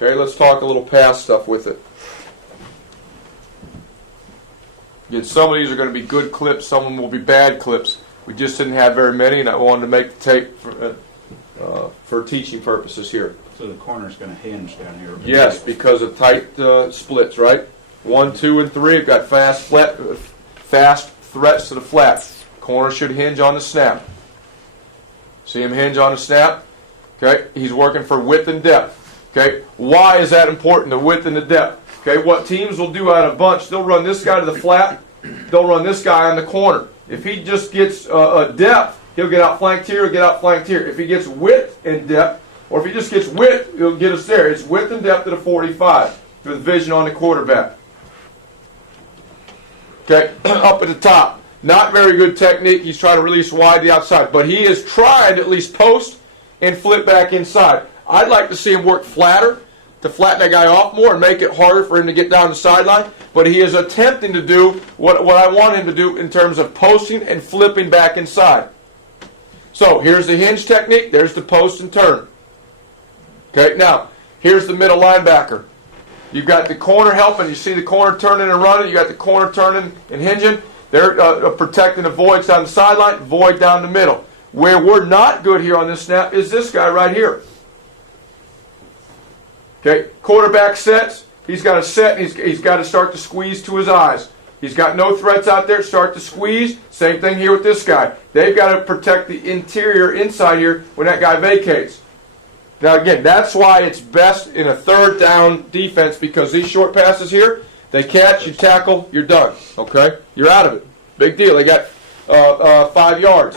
Okay, let's talk a little pass stuff with it. Again, some of these are going to be good clips, some of them will be bad clips. We just didn't have very many, and I wanted to make the tape for teaching purposes here. So the corner's going to hinge down here. Yes, because of tight splits, right? 1, 2, and 3 have got fast threats to the flat. Corner should hinge on the snap. See him hinge on the snap? Okay, he's working for width and depth. Okay, why is that important, the width and the depth? Okay, what teams will do out of bunch, they'll run this guy to the flat, they'll run this guy on the corner. If he just gets a depth, he'll get outflanked here, get outflanked here. If he gets width and depth, or if he just gets width, he'll get us there. It's width and depth at a 45 with vision on the quarterback. Okay, up at the top. Not very good technique. He's trying to release wide the outside, but he has tried at least post and flip back inside. I'd like to see him work flatter to flatten that guy off more and make it harder for him to get down the sideline, but he is attempting to do what I want him to do in terms of posting and flipping back inside. So here's the hinge technique. There's the post and turn. Okay, now here's the middle linebacker. You've got the corner helping. You see the corner turning and running. You got the corner turning and hinging. They're protecting the voids down the sideline, void down the middle. Where we're not good here on this snap is this guy right here. Okay, quarterback sets. He's got to set. He's got to start to squeeze to his eyes. He's got no threats out there. Start to squeeze. Same thing here with this guy. They've got to protect the interior inside here when that guy vacates. Now again, that's why it's best in a third down defense, because these short passes here, they catch, you tackle, you're done. Okay? You're out of it. Big deal. They got 5 yards.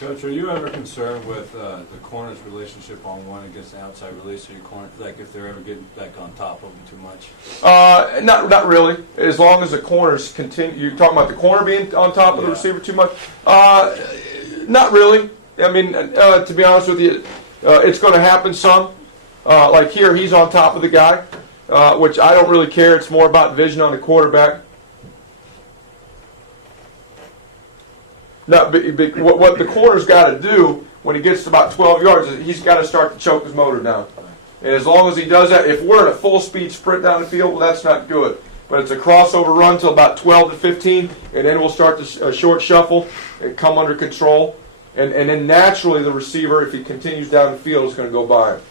Coach, are you ever concerned with the corner's relationship on one against the outside release of your corner? Like if they're ever getting back on top of them too much? Not really. As long as the corners continue. You're talking about the corner being on top of the receiver too much? Not really. I mean, to be honest with you, it's going to happen some. Like here, he's on top of the guy, which I don't really care. It's more about vision on the quarterback. What the corner's got to do when he gets to about 12 yards is he's got to start to choke his motor down. And as long as he does that, if we're in a full-speed sprint down the field, well, that's not good. But it's a crossover run till about 12 to 15, and then we'll start the short shuffle and come under control. And then naturally the receiver, if he continues down the field, is going to go by him.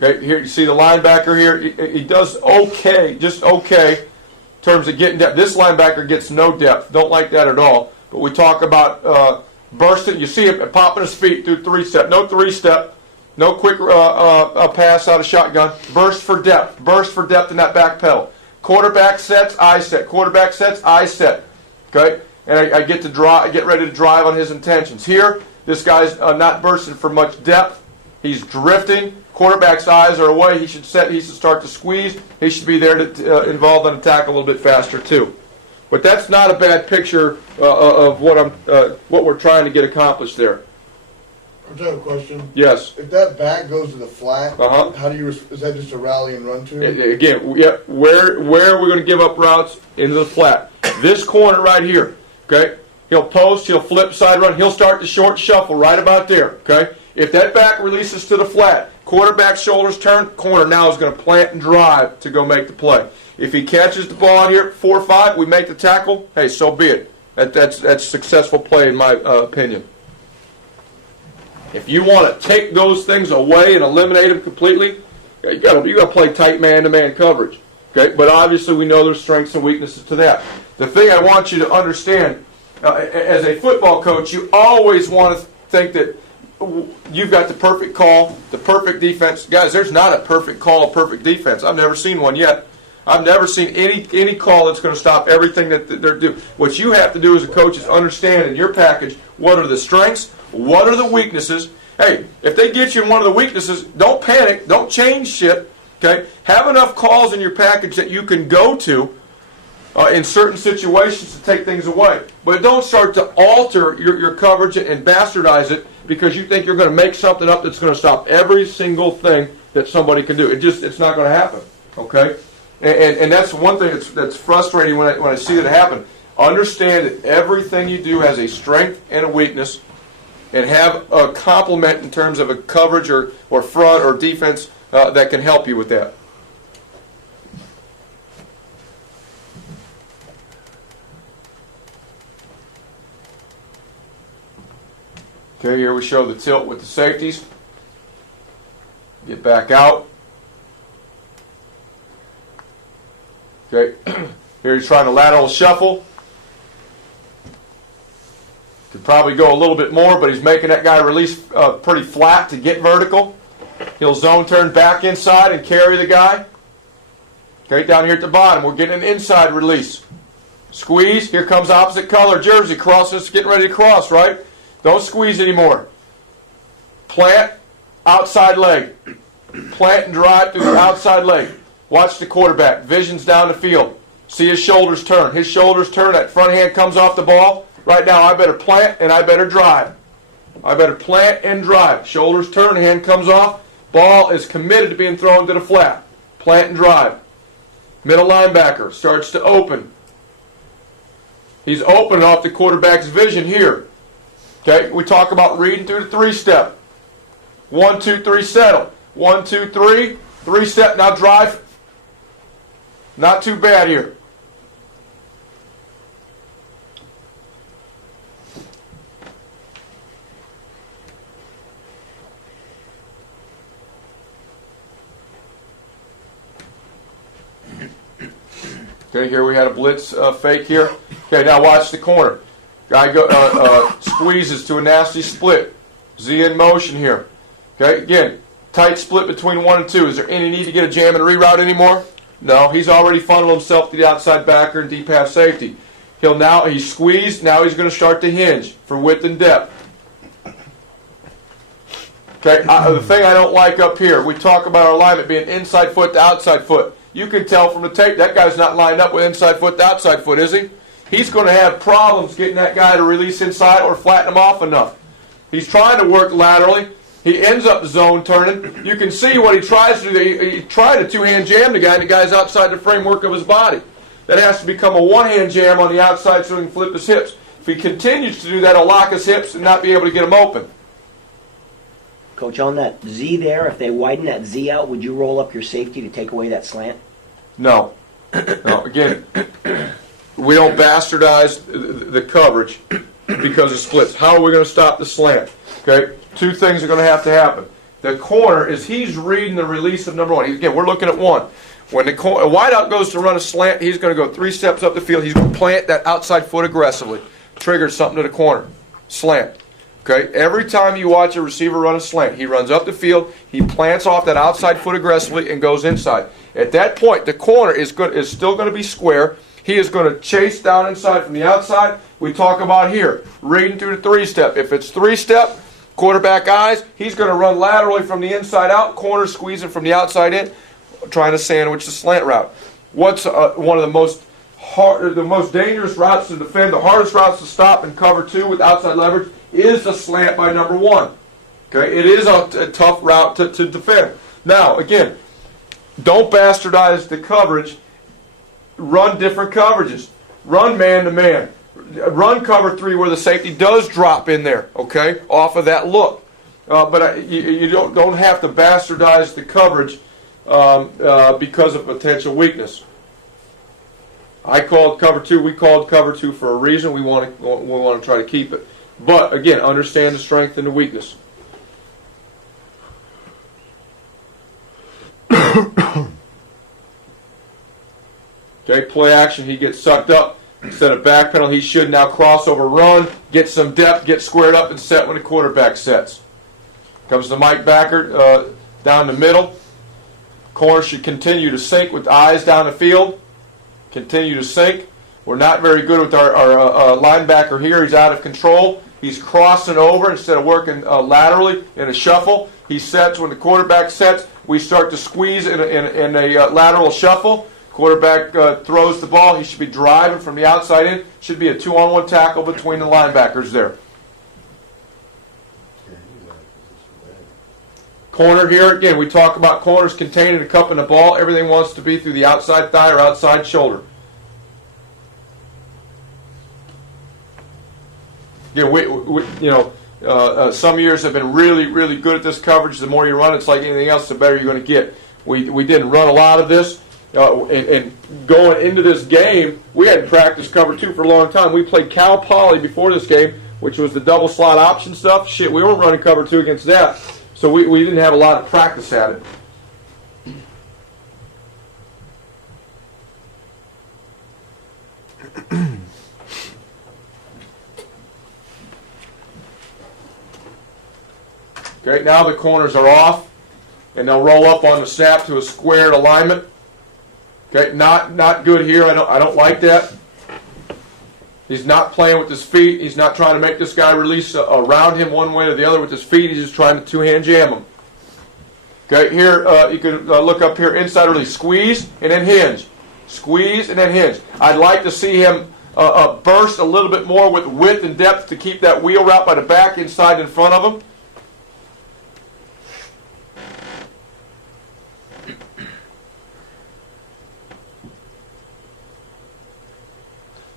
Okay, here you see the linebacker here. He does okay, just okay, in terms of getting depth. This linebacker gets no depth. Don't like that at all. But we talk about bursting. You see him popping his feet through three-step. No three-step. No quick pass out of shotgun. Burst for depth. Burst for depth in that back pedal. Quarterback sets, I set. Quarterback sets, I set. Okay, and I get to I get ready to drive on his intentions. Here, this guy's not bursting for much depth. He's drifting. Quarterback's eyes are away. He should set. He should start to squeeze. He should be there to involved on attack a little bit faster too. But that's not a bad picture of what we're trying to get accomplished there. I just have a question. Yes. If that back goes to the flat, Uh-huh. how do you? Is that just a rally and run to? Again, yeah. Where are we going to give up routes into the flat? This corner right here. Okay. He'll post. He'll flip side run. He'll start the short shuffle right about there. Okay. If that back releases to the flat, quarterback shoulders turn, corner now is going to plant and drive to go make the play. If he catches the ball out here at 4-5, we make the tackle. Hey, so be it. That's a successful play in my opinion. If you want to take those things away and eliminate them completely, you got to play tight man-to-man coverage. Okay, but obviously we know there's strengths and weaknesses to that. The thing I want you to understand, as a football coach, you always want to think that you've got the perfect call, the perfect defense. Guys, there's not a perfect call, a perfect defense. I've never seen one yet. I've never seen any call that's going to stop everything that they're doing. What you have to do as a coach is understand in your package what are the strengths, what are the weaknesses. Hey, if they get you in one of the weaknesses, don't panic, don't change shit. Okay, have enough calls in your package that you can go to in certain situations to take things away. But don't start to alter your coverage and bastardize it because you think you're going to make something up that's going to stop every single thing that somebody can do. It's not going to happen. Okay. And that's one thing that's frustrating when I see that happen. Understand that everything you do has a strength and a weakness, and have a complement in terms of a coverage or front or defense that can help you with that. Okay, here we show the tilt with the safeties. Get back out. Okay, here he's trying to lateral shuffle. Could probably go a little bit more, but he's making that guy release pretty flat to get vertical. He'll zone turn back inside and carry the guy. Okay, down here at the bottom, we're getting an inside release. Squeeze, here comes opposite color jersey, crosses, getting ready to cross, right? Don't squeeze anymore. Plant, outside leg. Plant and drive through the outside leg. Watch the quarterback. Vision's down the field. See his shoulders turn. His shoulders turn. That front hand comes off the ball. Right now, I better plant and I better drive. I better plant and drive. Shoulders turn. Hand comes off. Ball is committed to being thrown to the flat. Plant and drive. Middle linebacker starts to open. He's opening off the quarterback's vision here. Okay, we talk about reading through the three-step. 1, 2, 3, settle. 1, 2, 3, three-step. Now drive. Not too bad here. Okay, here we had a blitz fake here. Okay, now watch the corner. Guy squeezes to a nasty split. Z in motion here. Okay, again, tight split between 1 and 2. Is there any need to get a jam and reroute anymore? No, he's already funneled himself to the outside backer and deep half safety. He's squeezed, now he's going to start to hinge for width and depth. Okay, the thing I don't like up here, we talk about our alignment being inside foot to outside foot. You can tell from the tape that guy's not lined up with inside foot to outside foot, is he? He's going to have problems getting that guy to release inside or flatten him off enough. He's trying to work laterally. He ends up zone turning. You can see what he tries to do. He tried a two-hand jam the guy, and the guy's outside the framework of his body. That has to become a one-hand jam on the outside so he can flip his hips. If he continues to do that, he'll lock his hips and not be able to get them open. Coach, on that Z there, if they widen that Z out, would you roll up your safety to take away that slant? No. No. Again, we don't bastardize the coverage because of splits. How are we going to stop the slant? Okay, two things are going to have to happen. the corner is he's reading the release of number one. Again, we're looking at one. When a wideout goes to run a slant, he's going to go 3 steps up the field. He's going to plant that outside foot aggressively. Triggers something to the corner. Slant. Okay? Every time you watch a receiver run a slant, he runs up the field, he plants off that outside foot aggressively and goes inside. At that point, the corner is still going to be square. He is going to chase down inside from the outside. We talk about here, reading through the 3-step. If it's 3-step, quarterback eyes, he's going to run laterally from the inside out, corner squeezing from the outside in, trying to sandwich the slant route. What's one of the most dangerous routes to defend, the hardest routes to stop in cover 2 with outside leverage is the slant by number 1. Okay, it is a tough route to defend. Now, again, don't bastardize the coverage. Run different coverages. Run man-to-man. Run cover 3 where the safety does drop in there, okay, off of that look. But you don't have to bastardize the coverage because of potential weakness. I called cover 2. We called cover 2 for a reason. We want to try to keep it. But again, understand the strength and the weakness. Okay, play action. He gets sucked up. Instead of backpedal, he should now crossover run, get some depth, get squared up and set when the quarterback sets. Comes the Mike backer down the middle. Corner should continue to sink with eyes down the field. Continue to sink. We're not very good with our linebacker here. He's out of control. He's crossing over instead of working laterally in a shuffle. He sets when the quarterback sets. We start to squeeze in a lateral shuffle. Quarterback throws the ball. He should be driving from the outside in. Should be a 2-on-1 tackle between the linebackers there. Corner here, again, we talk about corners containing the cup and the ball. Everything wants to be through the outside thigh or outside shoulder. Yeah, some years have been really, really good at this coverage. The more you run, it's like anything else, the better you're going to get. We didn't run a lot of this. And going into this game, we hadn't practiced cover 2 for a long time. We played Cal Poly before this game, which was the double slot option stuff. Shit, we weren't running cover 2 against that. So we didn't have a lot of practice at it. Okay, now the corners are off, and they'll roll up on the snap to a squared alignment. Okay, not good here. I don't like that. He's not playing with his feet. He's not trying to make this guy release around him one way or the other with his feet. He's just trying to two-hand jam him. Okay, here you can look up here, inside release. Squeeze and then hinge. Squeeze and then hinge. I'd like to see him burst a little bit more with width and depth to keep that wheel route by the back, inside in front of him.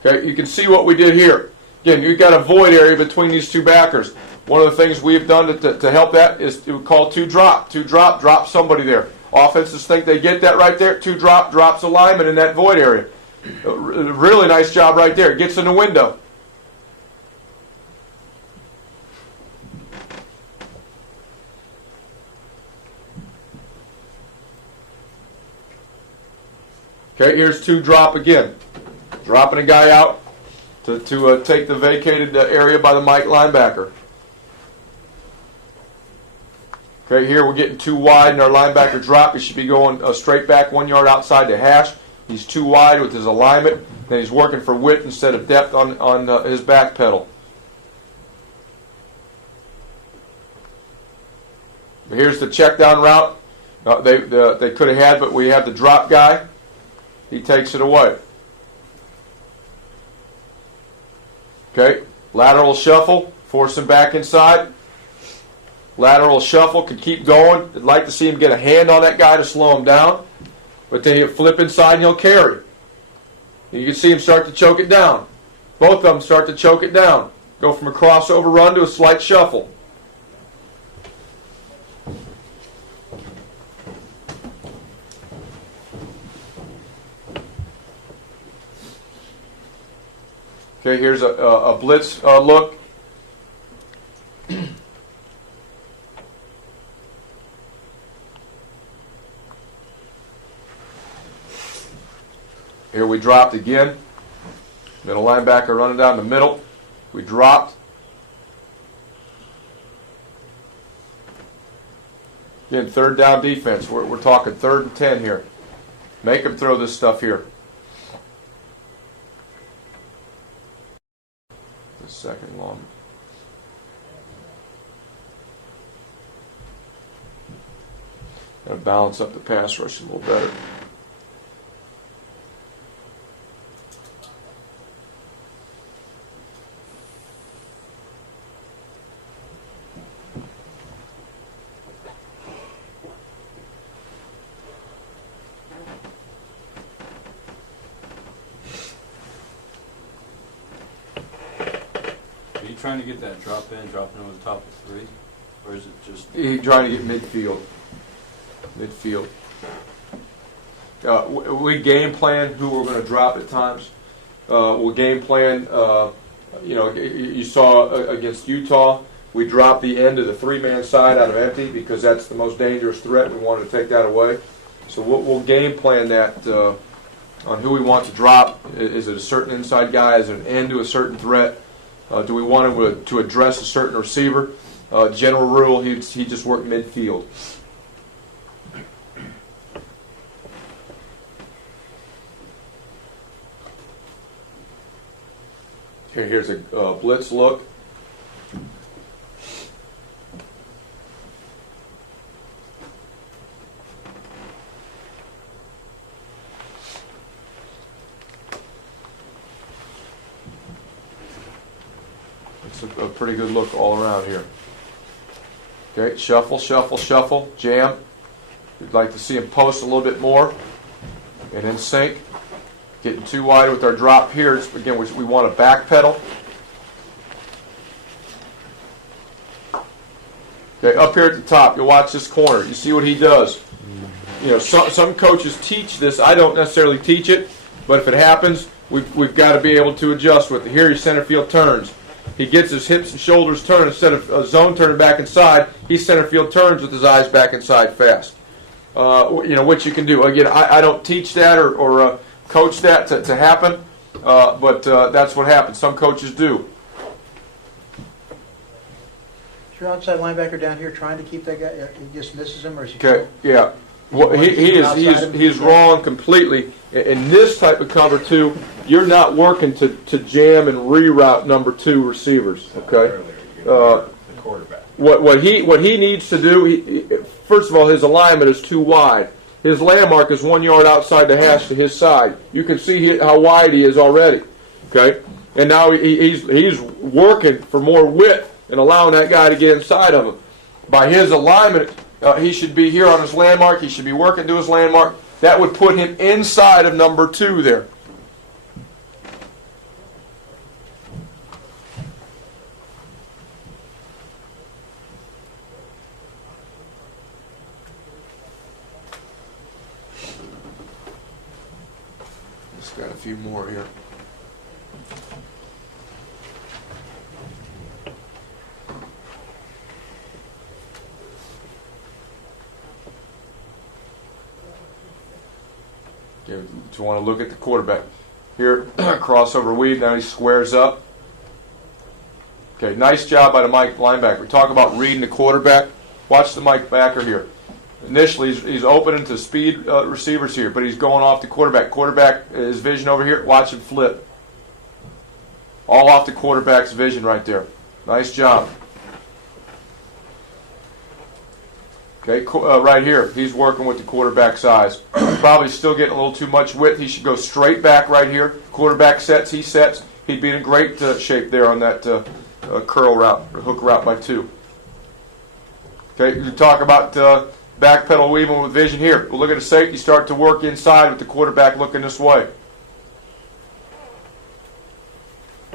Okay, you can see what we did here. Again, you've got a void area between these two backers. One of the things we've done to help that is to call 2-drop. 2-drop, drop somebody there. Offenses think they get that right there. 2-drop, drops a lineman in that void area. Really nice job right there. Gets in the window. Okay, here's 2-drop again. Dropping a guy out to take the vacated area by the Mike linebacker. Okay, here we're getting too wide in our linebacker drop. He should be going straight back 1 yard outside the hash. He's too wide with his alignment. Then he's working for width instead of depth on his back pedal. Here's the check down route. They could have had, but we have the drop guy. He takes it away. Okay, lateral shuffle, force him back inside. Lateral shuffle, could keep going. I'd like to see him get a hand on that guy to slow him down. But then he'll flip inside and he'll carry. You can see him start to choke it down. Both of them start to choke it down. Go from a crossover run to a slight shuffle. Okay, here's a blitz look. Here we dropped again. Middle linebacker running down the middle. We dropped. Again, third down defense. We're talking 3rd and 10 here. Make them throw this stuff here. The second long. Got to balance up the pass rush a little better. Are you trying to get that dropping over the top of 3? Or is it just... He's trying to get midfield. We game plan who we're going to drop at times. We'll game plan, you saw against Utah, we dropped the end of the 3-man side out of empty because that's the most dangerous threat. We wanted to take that away. So we'll game plan that on who we want to drop. Is it a certain inside guy? Is it an end to a certain threat? Do we want him to address a certain receiver? General rule, he just worked midfield. Here's a blitz look. It's a pretty good look all around here. Okay, shuffle, shuffle, shuffle, jam. We'd like to see him post a little bit more. And then sink. Getting too wide with our drop here. Again, we want to backpedal. Okay, up here at the top, you'll watch this corner. You see what he does. You know, some coaches teach this. I don't necessarily teach it, but if it happens, we've got to be able to adjust with it. Here, his center field turns. He gets his hips and shoulders turned instead of zone turning back inside. He center field turns with his eyes back inside fast. What you can do. Again, I don't teach that or coach that to happen, but that's what happens. Some coaches do. Is your outside linebacker down here trying to keep that guy? He just misses him, or is he? Okay, yeah. Well, he's wrong completely. In this type of cover two, you're not working to jam and reroute number 2 receivers. Okay. The quarterback. What he needs to do, first of all, his alignment is too wide. His landmark is 1 yard outside the hash to his side. You can see how wide he is already. Okay, and now he's working for more width and allowing that guy to get inside of him. By his alignment, he should be here on his landmark. He should be working to his landmark. That would put him inside of number 2 there. Just got a few more here. Do you want to look at the quarterback? Here, crossover weave, now he squares up. Okay, nice job by the Mike linebacker. We talk about reading the quarterback. Watch the Mike backer here. Initially, he's opening to speed receivers here, but he's going off the quarterback. Quarterback, his vision over here, watch him flip. All off the quarterback's vision right there. Nice job. Okay, right here, he's working with the quarterback's eyes. Probably still getting a little too much width. He should go straight back right here. Quarterback sets, he sets. He'd be in great shape there on that curl route, or hook route by 2. Okay, you talk about backpedal weaving with vision here. We'll look at the safety, start to work inside with the quarterback looking this way.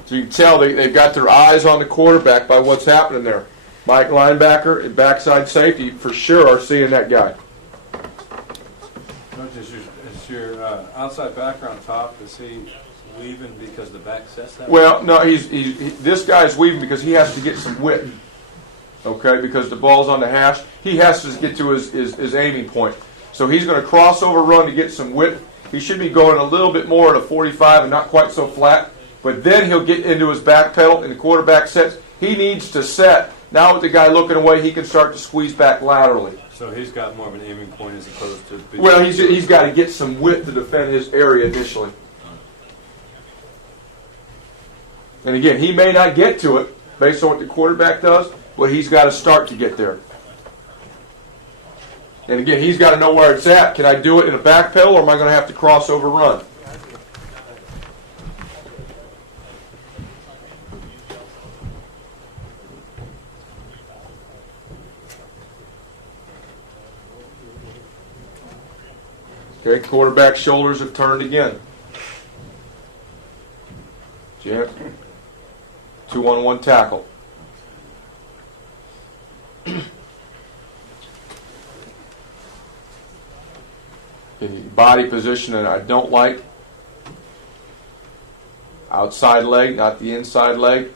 So you can tell they've got their eyes on the quarterback by what's happening there. Mike linebacker and backside safety for sure are seeing that guy. Is your outside backer on top, is he weaving because the back sets that? Well, no, this guy's weaving because he has to get some width. Okay, because the ball's on the hash. He has to get to his aiming point. So he's going to crossover run to get some width. He should be going a little bit more at a 45 and not quite so flat. But then he'll get into his back pedal and the quarterback sets. He needs to set. Now with the guy looking away, he can start to squeeze back laterally. So he's got more of an aiming point as opposed to... Well, he's got to get some width to defend his area initially. And again, he may not get to it based on what the quarterback does, but he's got to start to get there. And again, he's got to know where it's at. Can I do it in a back pedal, or am I going to have to cross over run? Okay, quarterback shoulders have turned again. Jam. 2-on-1 tackle. Body position that I don't like. Outside leg, not the inside leg.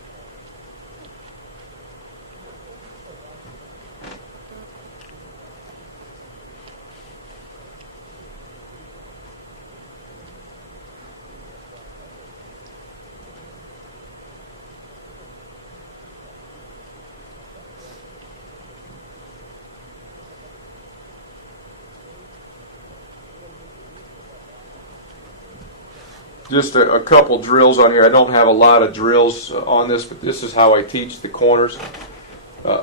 Just a couple drills on here. I don't have a lot of drills on this, but this is how I teach the corners.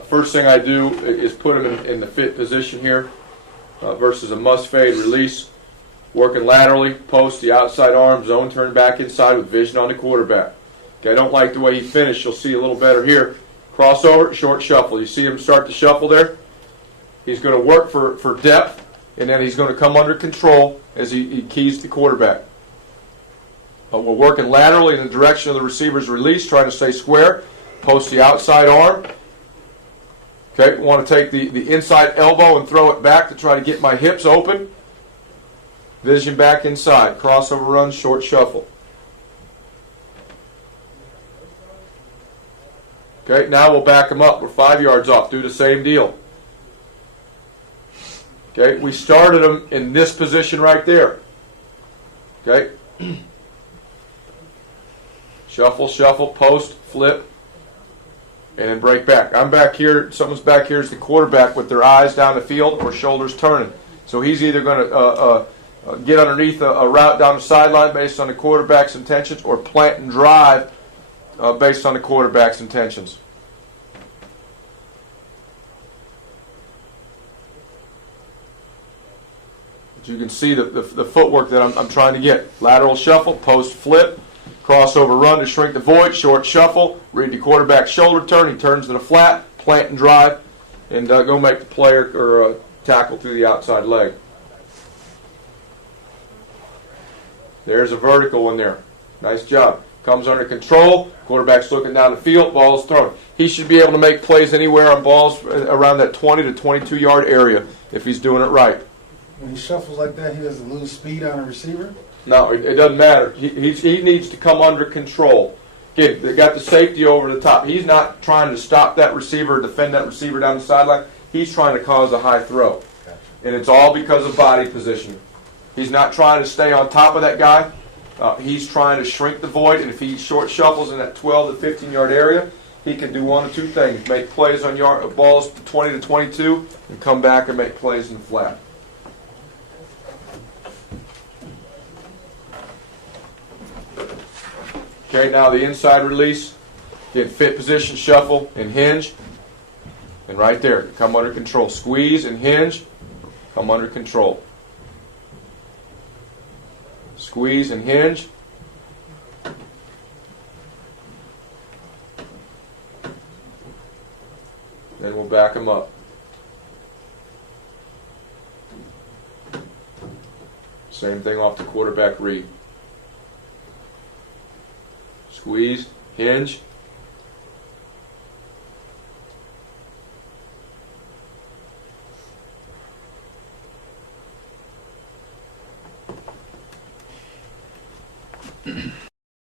First thing I do is put them in the fit position here versus a must fade release. Working laterally, post the outside arm, zone turn back inside with vision on the quarterback. Okay, I don't like the way he finished. You'll see a little better here. Crossover, short shuffle. You see him start to shuffle there? He's going to work for depth, and then he's going to come under control as he keys the quarterback. We're working laterally in the direction of the receiver's release, trying to stay square. Post the outside arm. Okay, want to take the inside elbow and throw it back to try to get my hips open. Vision back inside. Crossover run, short shuffle. Okay, now we'll back them up. We're 5 yards off. Do the same deal. Okay, we started them in this position right there. Okay. Shuffle, shuffle, post, flip, and then break back. I'm back here. Someone's back here is the quarterback with their eyes down the field or shoulders turning. So he's either going to get underneath a route down the sideline based on the quarterback's intentions, or plant and drive based on the quarterback's intentions. But you can see the footwork that I'm trying to get. Lateral shuffle, post, flip. Crossover run to shrink the void, short shuffle, read the quarterback's shoulder turn, he turns to the flat, plant and drive, and go make the play or tackle through the outside leg. There's a vertical one there. Nice job. Comes under control, quarterback's looking down the field, ball's thrown. He should be able to make plays anywhere on balls around that 20 to 22 yard area if he's doing it right. When he shuffles like that, he doesn't lose speed on a receiver? No, it doesn't matter. He needs to come under control. Again, they got the safety over the top. He's not trying to stop that receiver or defend that receiver down the sideline. He's trying to cause a high throw. Gotcha. And it's all because of body positioning. He's not trying to stay on top of that guy. He's trying to shrink the void, and if he short shuffles in that 12 to 15 yard area, he can do one of two things. Make plays on balls 20 to 22 and come back and make plays in the flat. Okay, now the inside release, get fit position, shuffle, and hinge. And right there, come under control. Squeeze and hinge, come under control. Squeeze and hinge. Then we'll back them up. Same thing off the quarterback read. Squeeze, hinge.